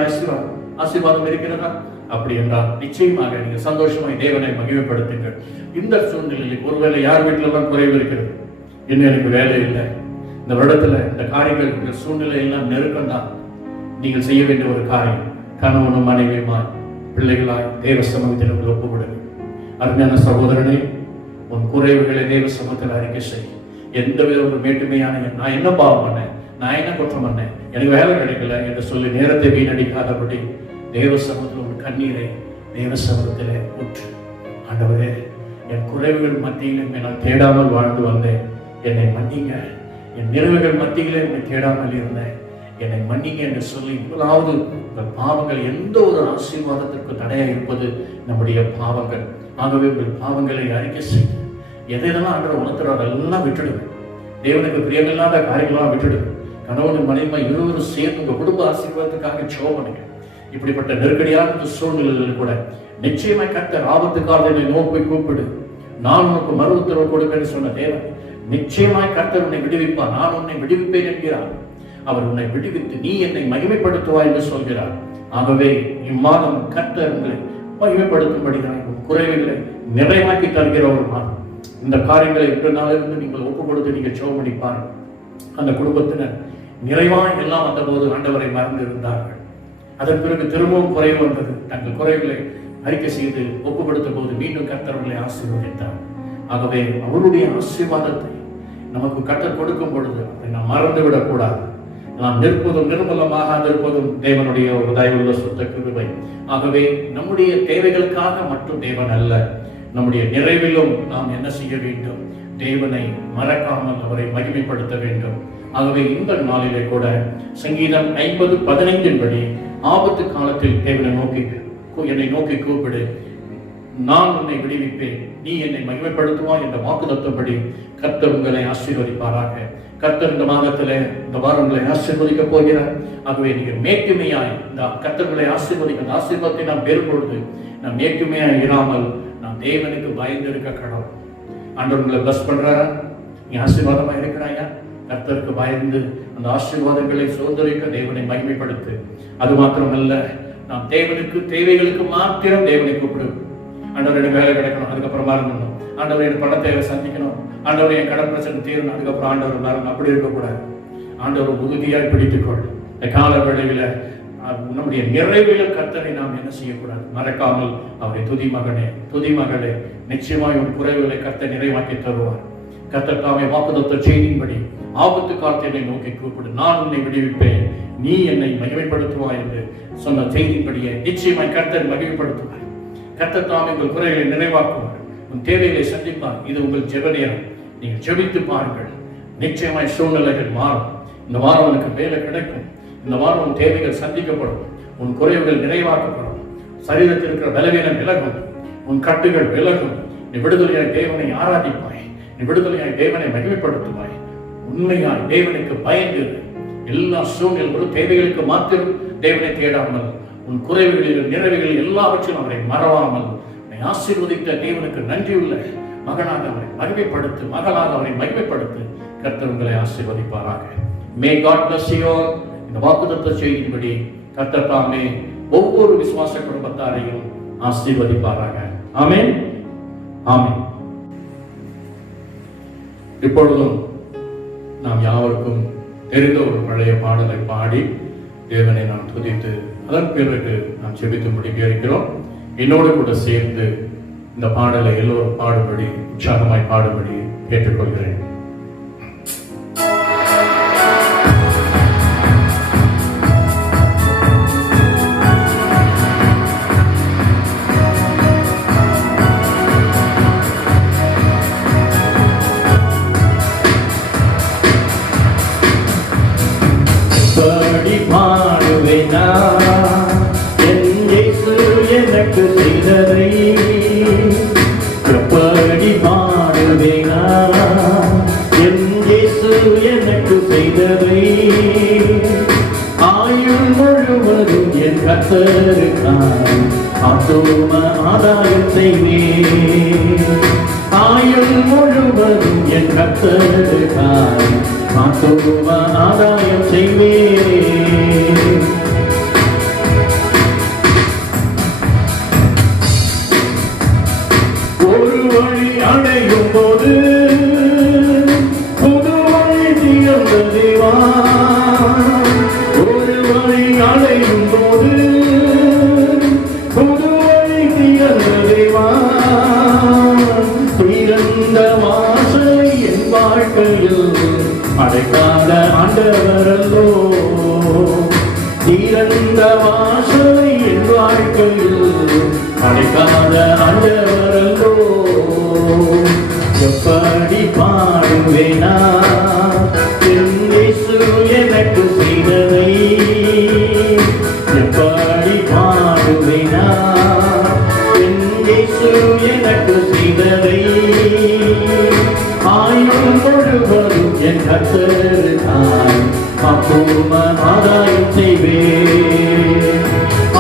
ஆசீர்வாதம் இருக்கிறதா? அப்படி என்றால் நிச்சயமாக நீங்கள் சந்தோஷமாய் தேவனை மகிமைப்படுத்துங்கள். இந்த சூழ்நிலையில் ஒருவேளை யார் வீட்டிலெல்லாம் குறைவு இருக்கிறது, இன்னும் எனக்கு வேலை இல்லை, இந்த வருடத்துல இந்த காரியங்கள், இந்த சூழ்நிலை எல்லாம் நெருக்கம் தான். நீங்கள் செய்ய வேண்டிய ஒரு காரியம், கணவனும் மனைவியுமாய் பிள்ளைகளாய் தேவ சமூகத்தில் ஒப்புக்கொடுங்க. அருமையான சகோதரனே, உன் குறைவுகளை தேவ சமூகத்தில் அறிக்கை செய். எந்தவித ஒரு மேட்டுமையான நான் என்ன பாவம் பண்ணேன், நான் என்ன குற்றம் பண்ணேன், எனக்கு வேலை கிடைக்கல என்று சொல்லி நேரத்தை வீணடிக்காதபடி தேவ சமூகத்தில் ஒரு கண்ணீரை தேவ சமூகத்தில் ஊற்று. ஆண்டவரே, என் குறைவுகள் மத்தியிலும் நான் தேடாமல் வாழ்ந்து வந்தேன், என்னை மன்னிங்க. என் நிறைவுகள் மத்தியிலே என்னை தேடாமல் இருந்தேன், என்னை மன்னிங்க என்று சொல்லி முதலாவது உங்கள் பாவங்கள் எந்த ஒரு ஆசீர்வாதத்திற்கு தடையாக இருப்பது நம்முடைய பாவங்கள். ஆகவே உங்கள் பாவங்களை அறிக்கை செய்து எதையெல்லாம் ஆண்டவர் உணர்த்துறாரு எல்லாம் விட்டுடுங்க. தேவனுக்கு பிரியமில்லாத காரியங்களாம் விட்டுடுங்க. கணவன் மனைவி இருவரும் சேர்ந்து உங்கள் குடும்ப ஆசீர்வாதத்துக்காக ஜெபம் பண்ணுங்க. இப்படிப்பட்ட நெருக்கடியான சூழ்நிலையில் கூட நிச்சயமாய் கர்த்தர் ஆபத்து காலத்தை நோக்கி கூப்பிடு, நான் உனக்கு மறு உத்தரவு கொடுப்பேன்னு சொன்ன தேவன் நிச்சயமாய் கர்த்தர் உன்னை விடுவிப்பார். நான் உன்னை விடுவிப்பேன் என்கிறார். அவர் உன்னை விடுவித்து நீ என்னை மகிமைப்படுத்துவாய் என்று சொல்கிறார். ஆகவே இம்மாதம் கர்த்தர் உங்களை மகிமைப்படுத்தும்படிதான் குறைவுகளை நிறைவாக்கி தருகிற ஒரு மாதம். இந்த காரியங்களை 2 நாளிலிருந்து நீங்கள் ஒப்பு கொடுத்து நீங்கள் ஜெபம் பண்ணிப்பார்கள். அந்த குடும்பத்தினர் நிறைவாக எல்லாம் வந்த போது ஆண்டவரை மறந்து இருந்தார்கள். அதன் பிறகு திரும்பவும் குறைவு வந்தது. தங்கள் குறைகளை அறிக்கை செய்து ஒப்பு கொடுத்த போது மீண்டும் கர்த்தர்களை ஆசீர்வதித்தார். ஆகவே அவருடைய ஆசீர்வாதத்தை நமக்கு கர்த்தர் கொடுக்கும் பொழுது அதை நாம் மறந்துவிடக் கூடாது. நாம் நிற்பதும் நிர்மலமாக இருப்பதும் தேவனுடைய ஒரு தயவுள்ள சுத்த கிருபை. ஆகவே நம்முடைய தேவைகளுக்காக மட்டும் தேவன் அல்ல, நம்முடைய நிறைவிலும் நாம் என்ன செய்ய வேண்டும், தேவனை மறக்காமல் அவரை மகிமைப்படுத்த வேண்டும். ஆகவே இந்த நாளிலே கூட சங்கீதம் 50:15 படி ஆபத்து காலத்தில் தேவனை நோக்கி என்னை நோக்கி கூப்பிடு, நான் உன்னை விடுவிப்பேன், நீ என்னை மகிமைப்படுத்துவாய் என்ற வாக்குத்தத்தப்படி கர்த்தர் உங்களை ஆசீர்வதிப்பாராக. கர்த்தர் இந்த மாதத்திலே இந்த வாரங்களை ஆசீர்வதிக்க போகிறார். ஆகவே நீங்கள் மேட்டுமையாய் இந்த கர்த்தர்களை ஆசீர்வதிக்க அந்த ஆசீர்வாதத்தை நாம் பெறும்பொழுது நாம் மேட்டுமையாய் இராமல் நாம் தேவனுக்கு பயந்து இருக்க கடவுள். ஆண்டவர் உங்களை பிளஸ் பண்றாரா? நீ ஆசீர்வாதமா இருக்கிறாயா? கர்த்தருக்கு பயந்து அந்த ஆசீர்வாதங்களை சுதந்திரிக்க தேவனை மகிமைப்படுத்து. அது மாத்திரமல்ல, நாம் தேவனுக்கு தேவைகளுக்கு மாத்திரம் தேவனை கூப்பிடு. ஆண்டவர் எனக்கு வேலை கிடைக்கணும், அதுக்கப்புறம் இருந்தணும். ஆண்டவர் எனக்கு பண தேவை சந்திக்கணும், ஆண்டவர் என் கடன் பிரச்சனை தீரணும், அதுக்கப்புறம் ஆண்டவர் மரணம். அப்படி இருக்கக்கூடாது. ஆண்டவர் உறுதியாய் பிடித்துக்கொள். கால வேளையில நம்முடைய நிறைவிலும் கர்த்தரை நாம் என்ன செய்யக்கூடாது, மறக்காமல் அவரை துதி மகனே, துதி மகளே, நிச்சயமாய் உன் குறைவுகளை கர்த்தர் நிறைவாக்கி தருவார். கர்த்தர் தாமே வாக்குத்தத்த செய்தியின்படி ஆபத்து காலத்தை நோக்கி கூப்பிடு, நான் உன்னை விடுவிப்பேன், நீ என்னை மகிமைப்படுத்துவாய் என்று சொன்ன செய்தியின்படியே நிச்சயமாய் கர்த்தர் மகிமைப்படுத்துவார். கர்த்தர் தாமே உங்கள் குறைகளை நிறைவாக்குவார், உன் தேவைகளை சந்திப்பார். இது உங்கள் ஜெப நேரம். நீங்கள் ஜெபித்து பாருங்கள், நிச்சயமாய் சூழ்நிலைகள் மாறும். இந்த வாரம் உனக்கு வேலை கிடைக்கும், இந்த வாரம் உன் தேவைகள் சந்திக்கப்படும், உன் குறைவுகள் நிறைவாக்கப்படும், சரீரத்தில் இருக்கிற பலவீனம் விலகும், உன் கட்டுகள் விலகும். நீ விடுதலையாய் தேவனை ஆராதிப்பாய், நீ விடுதலையாய் தேவனை மகிமைப்படுத்துவாய். உண்மையாய் தேவனுக்கு பயந்து எல்லா சூழ்நிலைகளும் தேவைகளுக்கு மாத்திரம் தேவனை தேடாமல் உன் குறைவுகளில் நிறைவுகளில் எல்லாவற்றிலும் அவரை மறவாமல் ஆசீர்வதித்த தேவனுக்கு நன்றியுள்ள மகனாக அவரை மகிமைப்படுத்து, மகளாக அவரை மகிமைப்படுத்து. கர்த்தர் உங்களை ஆசீர்வதிப்பாராக. May God bless you all. இந்த வாக்குத்தத்த செய்தியின்படி கர்த்தர் தாமே ஒவ்வொரு விசுவாச குடும்பத்தாரையும் ஆசீர்வதிப்பாராக. ஆமென், ஆமென். இப்பொழுதும் நாம் யாவருக்கும் தெரிந்த ஒரு பழைய பாடலை பாடி தேவனை நாம் துதித்து அதன் பிறகு நாம் செபித்து முடிக்க இருக்கிறோம். என்னோடு கூட சேர்ந்து இந்த பாடலை எல்லோரும் பாடும்படி, உற்சாகமாய் பாடும்படி கேட்டுக்கொள்கிறேன். எனக்கு செய்ததை எப்படி பாடுவேனா, என் இயேசு எனக்கு செய்ததை ஆயுள் முழுவதும் என் கர்த்தருக்காய் ஆத்தும ஆதாயம் செய்வேன். ஆயுள் முழுவதும் என் கர்த்தருக்காய் ஆத்தும ஆதாயம் செய்வேன். ஒரு வழி அடையும் போது புது வழி திறந்த தேவா, ஒரு வழி அடையும் போது புது வழி திறந்த தேவா, திறந்த வாசலை என் வாழ்க்கையில் அடைக்காத ஆண்டவரல்லோ, திறந்த வாசலை என் வாழ்க்கையில் அடைக்காத ஆண்டவரல்லோ. எப்படி பாடுவேனா என் இயேசு எனக்கு செய்ததை, எப்படி பாடுவேனா என் இயேசு எனக்கு செய்ததை. ஆயுள் முழுவதும் என் கர்த்தருக்காய் ஆத்தும ஆதாயம் செய்வேன்.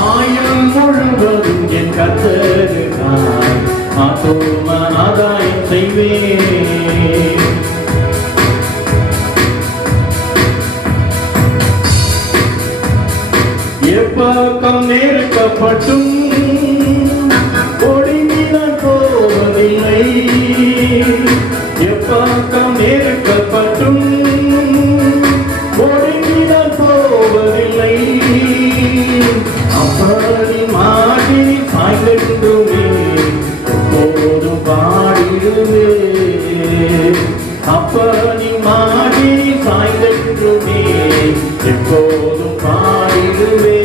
ஆயுள் முழுவதும் என் கர்த்தருக்காய் ஆத்தும ஆதாயம் செய்வேன். எப்பக்கம் நெருக்கப்பட்டும் ஒடுங்கினான் போவதில்லை, எப்பக்கம் நெருக்கப்பட்டும் ஒடுங்கினான் போவதில்லை. அப்படி மாடி சாய்ந்தென்றுமே எப்போதும் பாடிடுவே, அப்படி மாடி சாய்ந்தென்றுமே எப்போதும் பாடிடுவே.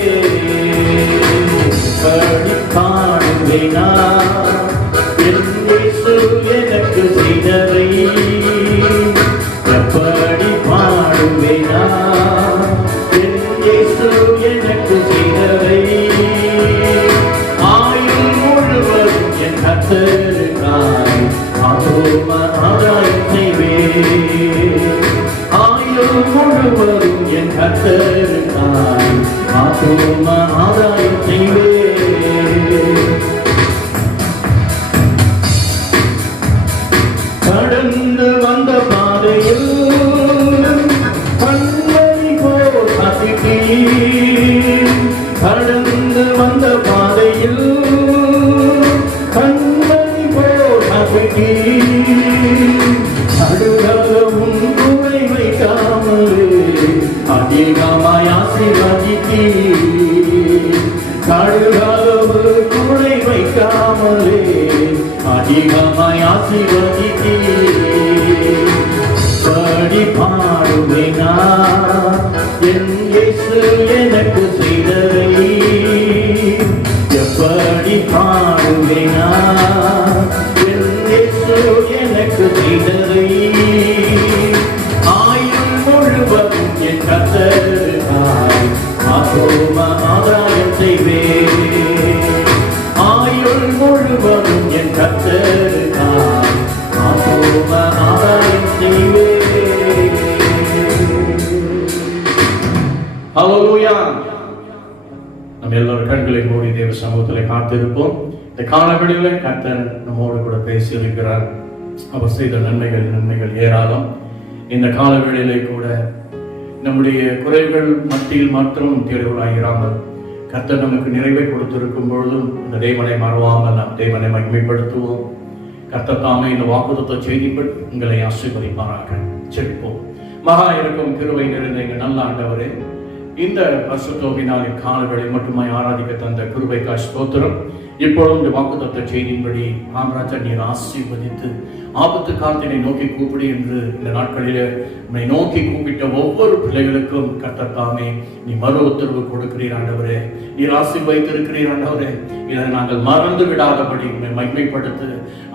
எப்படி பாடுவேனா என் இயேசு எனக்கு செய்ததை, எப்படி பாடுவேனா என் இயேசு எனக்கு செய்ததை. ஆயுள் முழுவதும் என் கர்த்தருக்காய் ஆத்தும ஆதாயம் செய்வேன். ஆயுள் முழுவதும் என் கர்த்தருக்காய் ஆத்தும ஆதாயம் செய்வேன். கடந்து வந்த பாதையில் கண்மணி போல் காத்திட்டீர், கடந்து வந்த பாதையில் கண்மணி போல் காத்திட்டீர். அடுகாக உன் குறை வைக்காமலே அதிகமாய் ஆசீர்வதித்தீர், கடுகாக ஒரு குறை வைக்காமலே அதிகமாய் ஆசீர்வதித்தீர். படி பாடுவேனா என் இயேசு எனக்கு செய்ததை, எப்படி பாடுவேனா என் இயேசு எனக்கு செய்ததை. ஆயுள் முழுவதும் என் கர்த்தருக்காய் ஆத்தும ஆதாயம் செய்வேன். ஆயுள் முழுவதும் என் கர்த்தருக்காய் ஆத்தும ஆதாயம் செய்வேன். ஹல்லேலூயா. நம்ம எல்லோரும் கண்களை மூடி தேவ சமூகத்தில் காத்திருப்போம். இந்த காலவெளியில் கர்த்தர் நம்மோடு கூட பேசி இருக்கிறார். அவர் செய்த நன்மைகள் ஏராளம். இந்த காலவெளியிலே கூட நம்முடைய குறைகள் மத்தியில் மாத்திரம் தேடுவராகிறாமல் கர்த்தர் நமக்கு நிறைவை கொடுத்திருக்கும் பொழுதும் இந்த தேவனை மறவாமல் நாம் தேவனை மகிமைப்படுத்துவோம். கர்த்தர் தாமே இந்த வாக்குத்தத்த செய்திகள் உங்களை ஆசீர்வதிப்பாராக. செல்வோம். மகா இருக்கும் கிருபை நிறைந்த எங்கள் நல்ல ஆண்டவரே, இந்த பரிசுத்தோவினாலின் காலவேளை மட்டுமாய் ஆராதிக்க தந்த கிருபைக்காய் ஸ்தோத்திரம். இப்பொழுது இந்த வாக்குத்தத்த செய்தியின்படி ஆம்ராஜா நீர் ஆசீர்வதித்து ஆபத்து காலத்தினை நோக்கி கூப்பிடு என்று இந்த நாட்களிலே உன்னை நோக்கி கூப்பிட்ட ஒவ்வொரு பிள்ளைகளுக்கும் கர்த்தர் தாமே நீ மறு உத்தரவு கொடுக்கிறீர் ஆண்டவரே. நீர் ஆசீர்வதித்திருக்கிறீர் ஆண்டவரே. இதை நாங்கள் மறந்து விடாதபடி உன்னை மகிமைப்படுத்து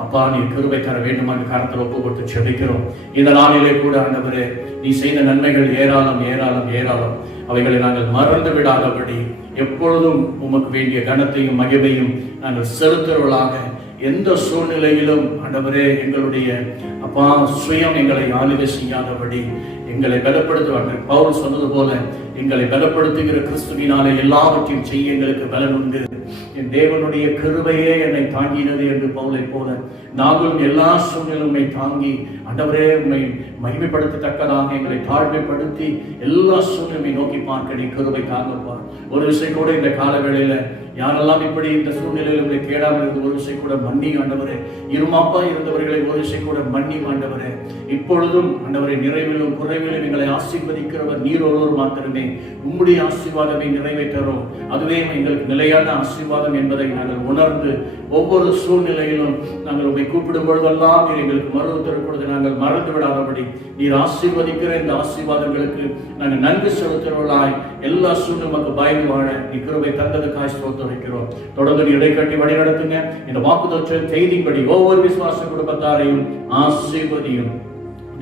அப்பா. நீர் கிருபை தர வேண்டும் என்று கரத்தில் ஒப்பு கொடுத்து செபிக்கிறோம். இந்த நாளிலே கூட ஆண்டவரே நீ செய்த நன்மைகள் ஏராளம் ஏராளம் ஏராளம். அவைகளை நாங்கள் மறந்து விடாதபடி எப்பொழுதும் உமக்கு வேண்டிய கனத்தையும் மகிமையும் நாங்கள் செலுத்துவர்களாக எந்த சூழ்நிலையிலும் ஆண்டவரே எங்களுடைய அப்பா சுயம் எங்களை ஆளுகை செய்யாதபடி எங்களை பலப்படுத்துவார்கள். பவுல் சொன்னது போல எங்களை பலப்படுத்துகிற கிறிஸ்துவினாலே எல்லாவற்றையும் செய்ய எங்களுக்கு பலன் உண்டு. என் தேவனுடைய கிருபையே என்னை தாங்கினது என்று பவுலை போல நாங்களும் எல்லா சூழ்நிலையுமே தாங்கி ஆண்டவரே உம்மை மகிமைப்படுத்தத்தக்கதாக எங்களை தாழ்மைப்படுத்தி எல்லா சூழ்நிலையை நோக்கி பார்க்க நீ கிருபை தாங்கப்பா. ஒரு விஷயம் கூட இந்த காலவேளையில யாரெல்லாம் இப்படி இந்த சூழ்நிலையில் உங்களை கேடாமல் இருந்து ஒரு விஷயம் கூட மன்னி ஆண்டவரே, இருமாப்பா இருந்தவர்களை ஒரு விஷயம் கூட மன்னி ஆண்டவரே. இப்பொழுதும் ஆண்டவரை நிறைவிலும் குறைவிலும் எங்களை ஆசீர்வதிக்கிறவர் நீர் ஒருவர் மாத்திரமே. உம்முடைய ஆசீர்வாதத்தை நிறைவேற்றோம், அதுவே எங்களுக்கு நிலையான ஆசீர்வாதம் என்பதை நாங்கள் உணர்ந்து ஒவ்வொரு சூழ்நிலையிலும் நாங்கள் உங்களை கூப்பிடும் பொழுதெல்லாம் நீர் எங்களுக்கு மறுத்தரும் பொழுது நாங்கள் மறந்து விடாதபடி நீர் ஆசீர்வதிக்கிற இந்த ஆசீர்வாதங்களுக்கு நாங்கள் நன்கு செலுத்துகிறவர்களாய் எல்லா சூழ்நிலைக்கு பயந்து வாழ நீ கிருபை தந்ததுக்காய் ஸ்தோத்திரிக்கிறோம். தொடர்ந்து நீ இடைக்கட்டி வழி நடத்துங்க. இந்த வாக்குத்தத்த செய்திப்படி ஒவ்வொரு விசுவாச குடும்பத்தாரையும் ஆசீர்வதியும்.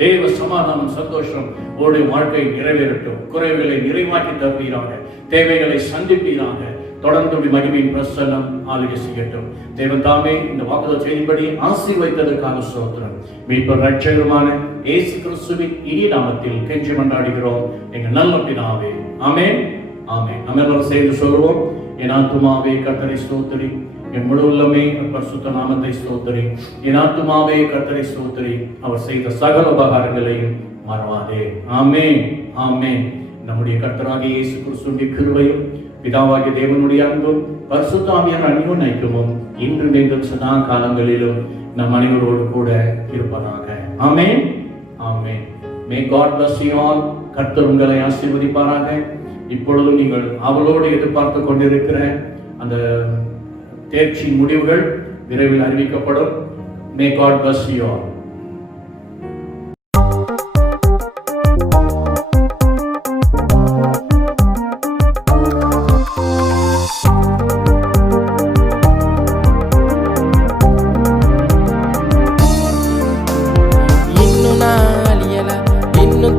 தேவ சமாதானம் சந்தோஷம் உங்களுடைய வாழ்க்கை நிறைவேறட்டும். குறைவுகளை நிறைவாக்கி தருவீராக, தேவைகளை சந்திப்பீராக. தொடர்ந்து மகிமையின் பிரசன்னம் ஆளுகை செய்யட்டும். தேவன் தாமே இந்த வாக்குத்தத்த செய்திப்படி ஆசீர்வதித்ததற்காக ஸ்தோத்திரம். மீட்பர் ரட்சகருமான இயேசு கிறிஸ்துவின் இனிய நாமத்தில் கெஞ்சி மன்றாடுகிறோம் எங்கள் நல்ல பிதாவே. ஆமென், ஆமென். நம்ம எல்லாரும் சேர்ந்து சொல்லுவோம். என் ஆத்துமாவே கர்த்தரை ஸ்தோத்திரி, என் முழு உள்ளமே பரிசுத்த நாமத்தை ஸ்தோத்திரி. என் ஆத்துமாவே கர்த்தரை ஸ்தோத்திரி, அவர் செய்த சகல உபகாரங்களையும் மறவாதே. ஆமென், ஆமென். நம்முடைய கர்த்தராகிய இயேசு கிறிஸ்துவின் கிருபையும் பிதாவாகிய தேவனுடைய அன்பும் பரிசுத்த ஆவியான அன்பும் ஐக்கியமும் இன்று மீண்டும் சதா காலங்களிலும் நம் அனைவரோடு கூட இருப்பதாக. ஆமென், ஆமென். May God bless you all. கர்த்தர் உங்களை ஆசீர்வதிப்பாராக. இப்பொழுதும் நீங்கள் அவளோடு எதிர்பார்த்து கொண்டிருக்கிற அந்த தேர்ச்சி முடிவுகள் விரைவில் அறிவிக்கப்படும். May God bless you all.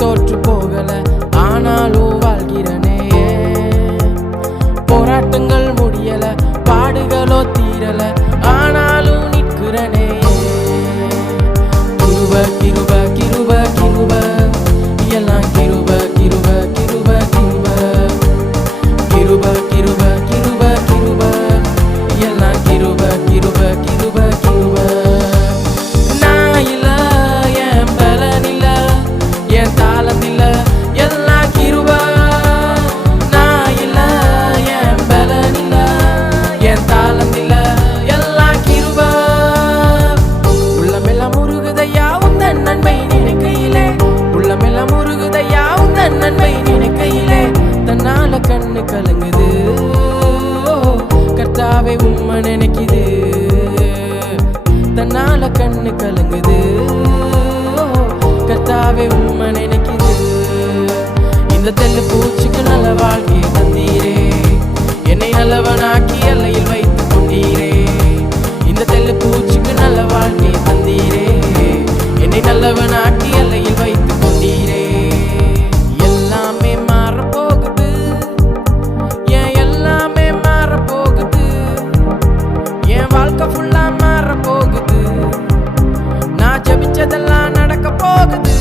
தோற்று போகல, ஆனாலும் வாழ்கிறனே. போராட்டங்கள் முடியல, பாடுகளோ தீரல, ஆனாலும் நிற்கிறனே. கிருப கிருப கிருப கிருப, எல்லாம் கிருப கிருப கிருப கிருப. கிருப கிருப கிருப கிருப, எல்லாம் கிருப கிருப கிருப கிருப. நான் இல்ல, என் பலன் இல்ல, என் தாளம் இல்ல, எல்லாம் கிருப. நான் இல்ல, என் பலன் இல்ல, என் தாளம் இல்ல, எல்லாம் கிருப. உள்ளமெல்லாம் முருகுதையா உந்தன் நன்மை நினைக்கையிலே, உள்ளமெல்லாம் முருகுதையா உந்தன் நன்மை நினைக்கையிலே. தன்னால கண்ணு கலங்குது, கர்த்தாவே உம்மை நினைக்குது. தன்னால கண்ணு கலங்குது, கர்த்தாவே உம்மை நினைக்குது. இந்த தெல்லு பூச்சிக்கு நல்ல வாழ்க்கை தந்தீரே, என்னை நல்லவனாக்கி எல்லையில் வைத்து கொண்டீரே. இந்த தெல்லு பூச்சிக்கு நல்ல வாழ்க்கை தந்தீரே, என்னை நல்லவனாக்கி எல்லையில் வைத்து கொண்டீரே. எல்லாமே மாறப்போகுது, என் எல்லாமே மாறப்போகுது, என் வாழ்க்கை ஃபுல்லா மாறப்போகுது. நான் ஜெபிச்சதெல்லாம் நடக்க போகுது.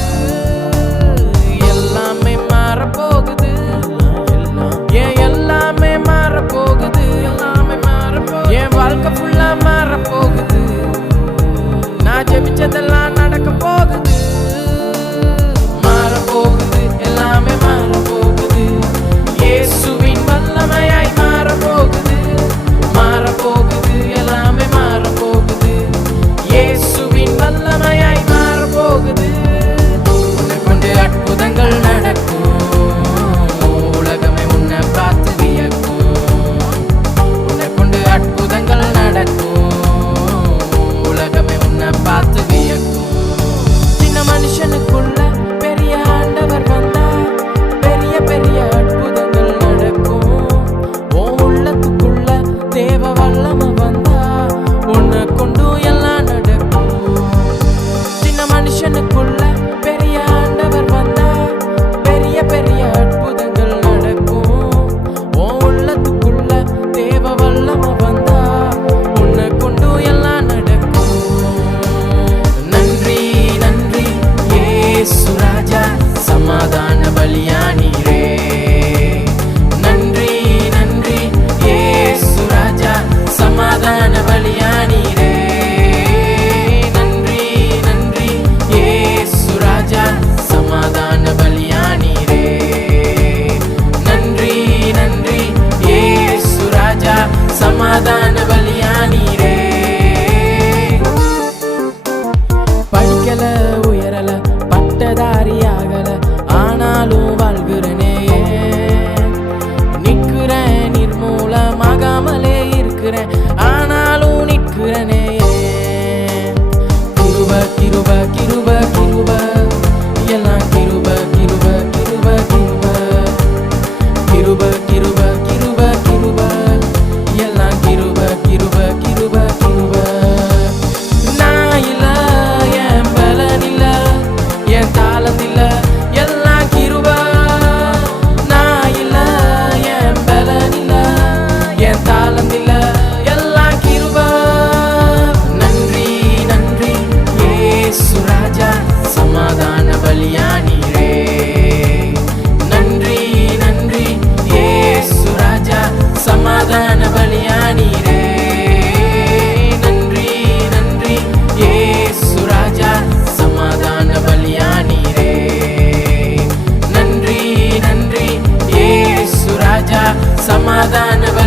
சமாதான